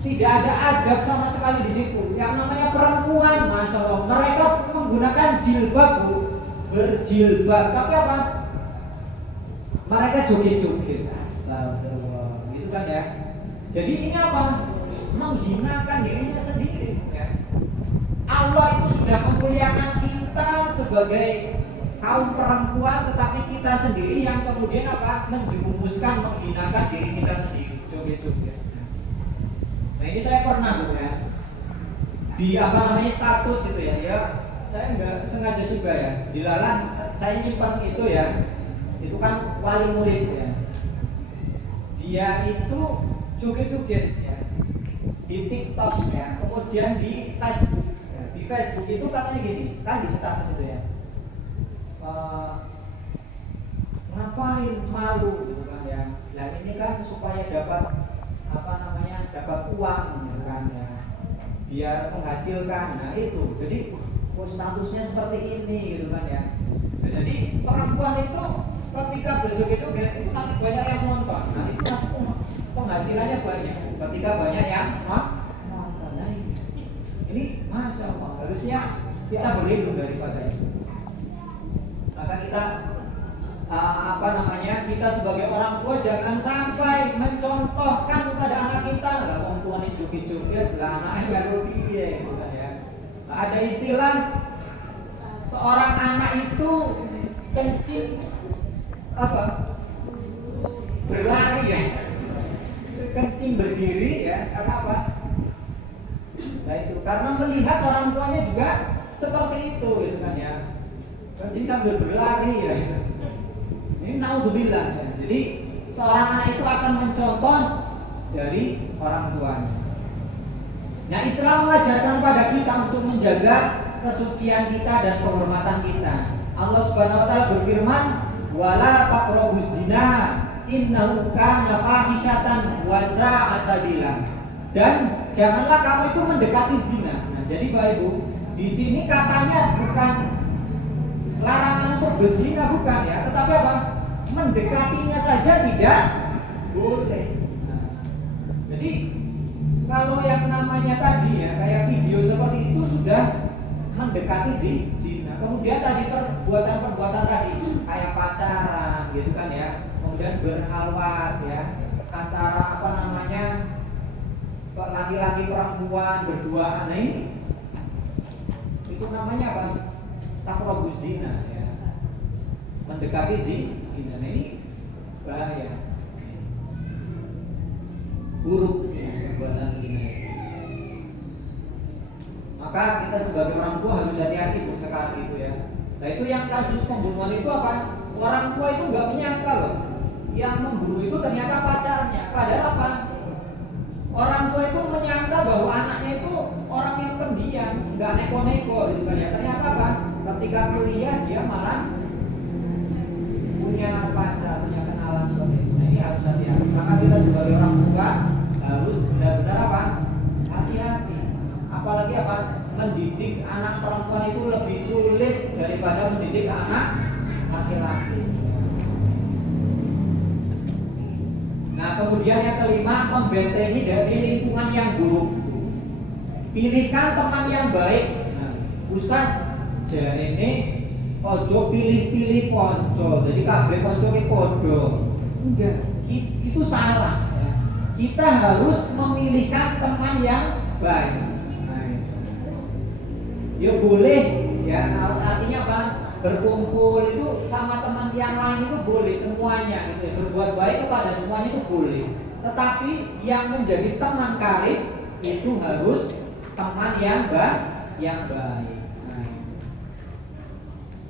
Tidak ada adab sama sekali di situ. Yang namanya perempuan, Masya Allah, mereka menggunakan jilbab, Bu, berjilbab. Tapi apa? Mereka joget-joget. Astagfirullah, gitu kan ya. Jadi ini apa? Menghinakan dirinya sendiri ya. Allah itu sudah memuliakan kita sebagai kaum perempuan, tetapi kita sendiri yang kemudian apa? Menjerumuskan, menghinakan diri kita sendiri, joget-joget. Nah ini saya pernah, Bu ya, di apa namanya status itu ya, saya nggak sengaja juga ya, dilalang saya nyimpan itu ya, itu kan wali murid ya, dia itu joget-joget ya, di TikTok ya, kemudian di Facebook ya. Di Facebook itu katanya gini, kan di status itu ya, ngapain malu gitu kan ya. Nah ini kan supaya dapat dapat uang kan ya, biar menghasilkan. Nah itu, jadi statusnya seperti ini gitu kan ya. Nah, jadi perempuan itu ketika berjoget-joget itu nanti banyak yang nonton. Nah itu nanti penghasilannya banyak. Ketika banyak yang nonton. Nah ini masya Allah, harusnya kita berlindung daripada itu. Maka kita kita sebagai orang tua jangan sampai mencontohkan kepada anak kita, lah orang tua ini joget-joget, lah anaknya kalau dia gitu kan ya. Nah, ada istilah seorang anak itu kencing berlari ya, kencing berdiri ya, karena apa? Nah itu karena melihat orang tuanya juga seperti itu gitu kan ya, kencing sambil berlari ya. Ini naudzubillah ya. Jadi seorang anak itu akan mencontoh dari orang tuanya. Nah Islam mengajarkan pada kita untuk menjaga kesucian kita dan kehormatan kita. Allah Subhanahu wa taala berfirman, "Wala taqrabuz zina, innahu kana fahisyatan wa sa'a sabila." Dan janganlah kamu itu mendekati zina. Nah, jadi Bapak Ibu, di sini katanya bukan larangan untuk berzina, bukan ya, tetapi apa? Mendekatinya saja tidak boleh. Nah, jadi kalau yang namanya tadi ya kayak video seperti itu sudah mendekati zina. Kemudian tadi perbuatan tadi kayak pacaran gitu kan ya, kemudian berhalwat ya, antara laki-laki perempuan berduaan. Nah ini itu namanya apa? Taqrabuz zina ya. Mendekati zina. Nah ini bahaya. Buruk ya, perbuatan zina. Maka kita sebagai orang tua harus hati-hati untuk sekali itu ya. Nah itu yang kasus pembunuhan itu apa? Orang tua itu nggak menyangka loh, yang membunuh itu ternyata pacarnya. Padahal apa? Orang tua itu menyangka bahwa anaknya itu orang yang pendiam, nggak neko-neko gitu kan ya. Ternyata apa? Ketika kuliah dia malah punya pacar, punya kenalan seperti itu. Nah ini harus hati-hati. Maka kita sebagai orang tua harus benar-benar apa? Hati-hati. Apalagi apa? Mendidik anak perempuan itu lebih sulit daripada mendidik anak laki-laki. Nah kemudian yang kelima, membentengi dari lingkungan yang buruk. Pilihkan teman yang baik. Nah, Ustaz jarene ojo pilih-pilih konco. Jadi kabeh konco ki podo. Enggak, itu salah ya. Kita harus memilihkan teman yang baik. Nah, ya boleh ya, artinya apa? Berkumpul itu sama teman yang lain itu boleh semuanya gitu ya. Berbuat baik kepada semuanya itu boleh. Tetapi yang menjadi teman karib itu harus teman yang baik. Nah.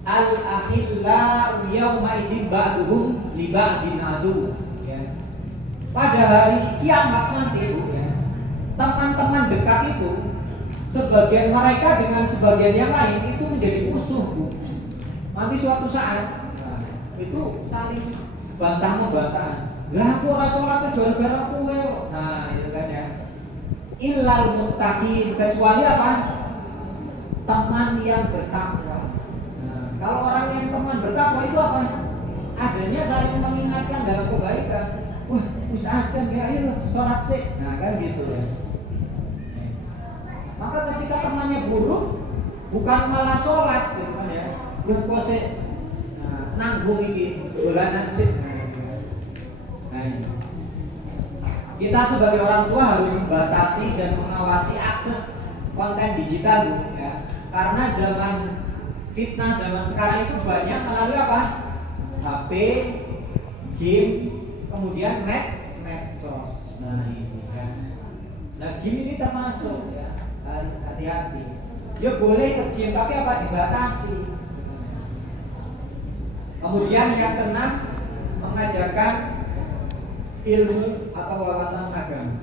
Al-akhillau yawma idzin ba'duhum li ba'din adu ya. Pada hari kiamat nanti Bu ya, teman-teman dekat itu sebagian mereka dengan sebagian yang lain itu menjadi musuh Bu. Nanti suatu saat itu saling bantah-bantahan. Lah aku ora salat gara-gara kowe. Nah, itu kan ya. Illal muttaqin, kecuali apa? Teman yang bertakwa. Nah, kalau orang yang teman bertakwa itu apa? Adanya saling mengingatkan dalam kebaikan. Wah, Ustaz kan ya, ayo salat sih. Nah, kan gitu ya. Maka ketika temannya buruk, bukan malah salat gitu kan ya. Lu kose nanggung iki dolanan sih. Nah, kita sebagai orang tua harus membatasi dan mengawasi akses konten digital Bu ya. Karena zaman fitnah zaman sekarang itu banyak melalui apa? HP, game, kemudian medsos. Nah ini ya. Nah game ini termasuk ya. Hati-hati. Ya boleh ke game tapi apa? Dibatasi. Kemudian yang keenam, mengajarkan ilmu atau wawasan agama.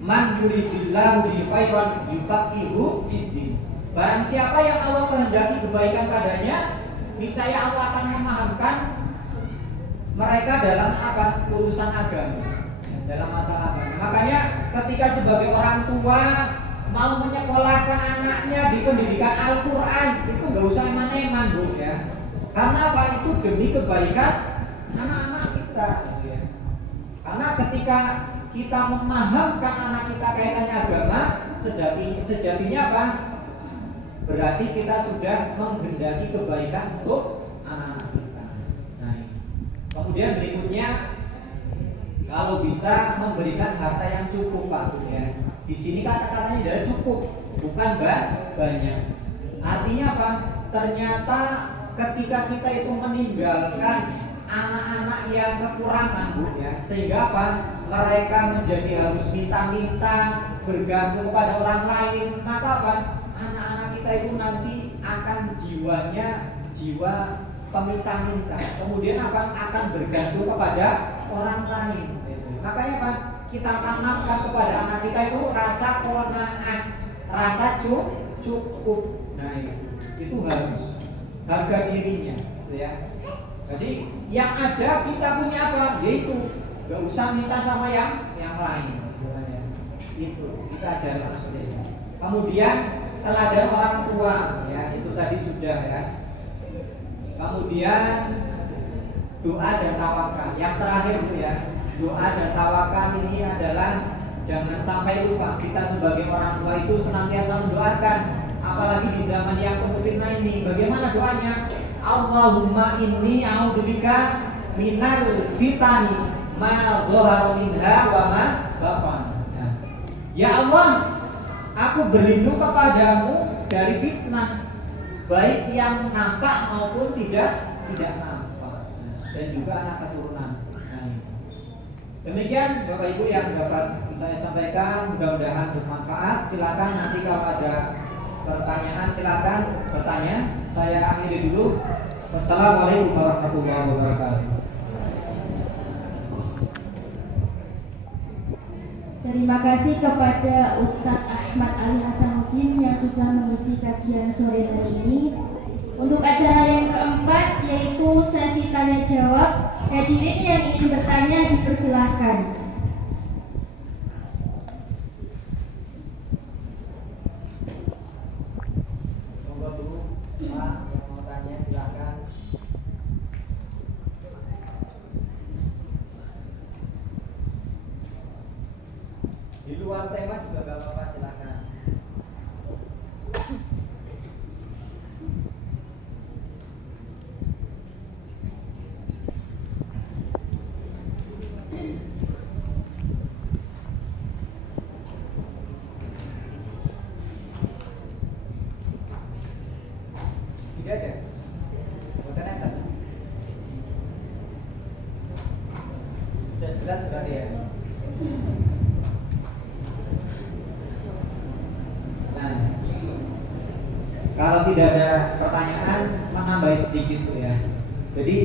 Man yuridillahu bihi khairan yufaqihu fiddin. Barang siapa yang Allah kehendaki kebaikan padanya, niscaya Allah akan memahamkan mereka dalam apa? Urusan agama, dalam masalah agama. Makanya ketika sebagai orang tua mau menyekolahkan anaknya di pendidikan Al-Quran, itu nggak usah eman-eman, Bu, ya. Karena apa? Itu demi kebaikan anak-anak kita, ya. Karena ketika kita memahamkan anak kita kaitannya agama, sejatinya apa? Berarti kita sudah menghendaki kebaikan untuk anak-anak kita. Nah, kemudian berikutnya, kalau bisa memberikan harta yang cukup, Pak, ya. Di sini kata-katanya adalah cukup, bukan banyak. Artinya apa? Ternyata ketika kita itu meninggalkan anak-anak yang kekurangan, Bu, ya, sehingga apa? Mereka menjadi harus minta-minta, bergantung kepada orang lain, maka apa? Anak-anak kita itu nanti akan jiwa peminta-minta. Kemudian apa? Akan bergantung kepada orang lain. Makanya apa? Kita tanamkan kepada anak kita itu rasa qanaah, rasa cukup. Nah, itu harus harga dirinya, ya. Jadi yang ada kita punya apa? Yaitu gak usah minta sama yang lain. Itu kita ajarkan seperti itu. Kemudian teladan orang tua, ya, itu tadi sudah, ya. Kemudian doa dan tawakal. Yang terakhir, Bu, ya. Doa dan tawakal ini adalah jangan sampai lupa. Kita sebagai orang tua itu senantiasa mendoakan, apalagi di zaman yang penuh fitnah ini. Bagaimana doanya? Allahumma inni a'udzubika minal fitani ma dhahara minha wa ma batan. Ya Allah, aku berlindung kepadamu dari fitnah, baik yang nampak maupun tidak nampak, dan juga anak keturunan. Demikian Bapak Ibu yang dapat saya sampaikan, mudah-mudahan bermanfaat. Silakan nanti kalau ada pertanyaan silakan bertanya. Saya akhiri dulu. Wassalamualaikum warahmatullahi wabarakatuh. Terima kasih kepada Ustadz Ahmad Ali Hasanuddin yang sudah mengisi kajian sore hari ini. Untuk acara yang keempat yaitu sesi tanya jawab. Hadirin yang ingin bertanya dipersilahkan. Monggo dulu, Pak, yang mau tanya silakan. Di luar tema juga gak apa-apa, silakan. Tidak ada. Bukan ada. Sudah jelas berarti, ya. Nah, kalau tidak ada pertanyaan, menambah sedikit, ya. Jadi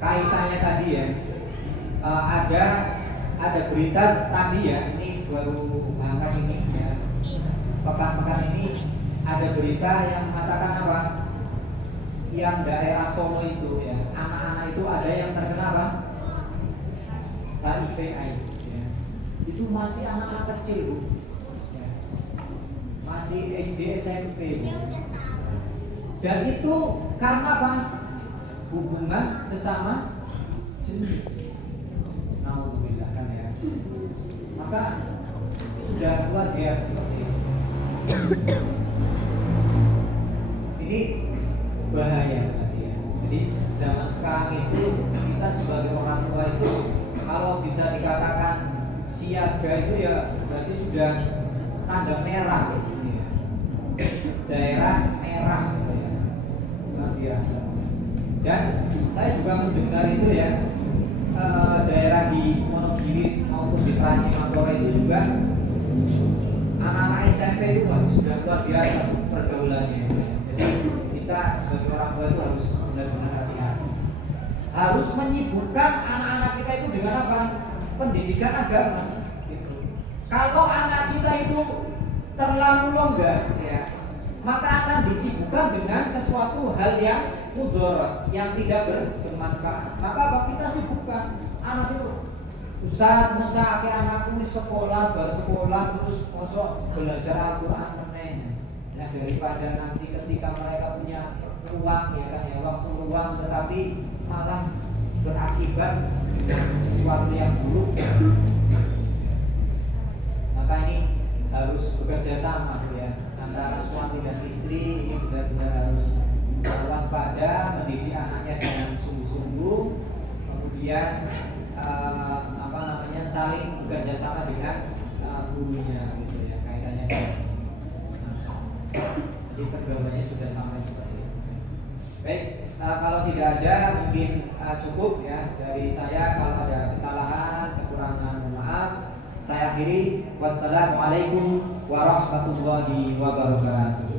kaitannya tadi, ya, ada berita tadi, ya, ini baru angkat ini, ya, pekan-pekan ini ada berita yang mengatakan apa? Yang daerah Solo itu, ya, anak-anak itu ada yang terkena apa? HIV/AIDS, ya. Itu masih anak-anak kecil, Bu, ya. Masih SD SMP, Bu. Dan itu karena apa? Hubungan sesama jenis. Alhamdulillah, kan, ya. Maka sudah luar biasa seperti itu. Ini bahaya, ya. Jadi zaman sekarang itu kita sebagai orang tua itu kalau bisa dikatakan siaga itu, ya, berarti sudah tanda merah, ya. Daerah merah, ya. Luar biasa. Dan saya juga mendengar itu, ya, daerah di Wonogiri maupun di Pracimakora itu juga anak-anak SMP itu sudah luar biasa pergaulannya. Jadi kita sebagai orang tua itu harus benar-benar hati-hati. Harus menyibukkan anak-anak kita itu dengan apa? Pendidikan agama. Gitu. Kalau anak kita itu terlalu longgar, ya, maka akan disibukkan dengan sesuatu hal yang mudarat, yang tidak bermanfaat. Maka apa kita sibukkan anak itu? Ustaz, masa ke anakku ini sekolah, bersekolah terus masuk belajar Al-Quran meneng. Nah, daripada nanti ketika mereka punya uang ya kan ya, waktu luang tetapi malah berakibat dengan sesuatu yang buruk. Maka ini harus bekerja sama ya antara suami dan istri. Ini benar-benar harus waspada, mendidik anaknya dengan sungguh-sungguh, kemudian saling bekerja sama dengan gurunya gitu ya, kaitannya jadi pergaulannya sudah sampai seperti itu. Baik, kalau tidak ada mungkin cukup ya dari saya. Kalau ada kesalahan, kekurangan, mohon maaf. Saya akhiri. Wassalamualaikum warahmatullahi wabarakatuh.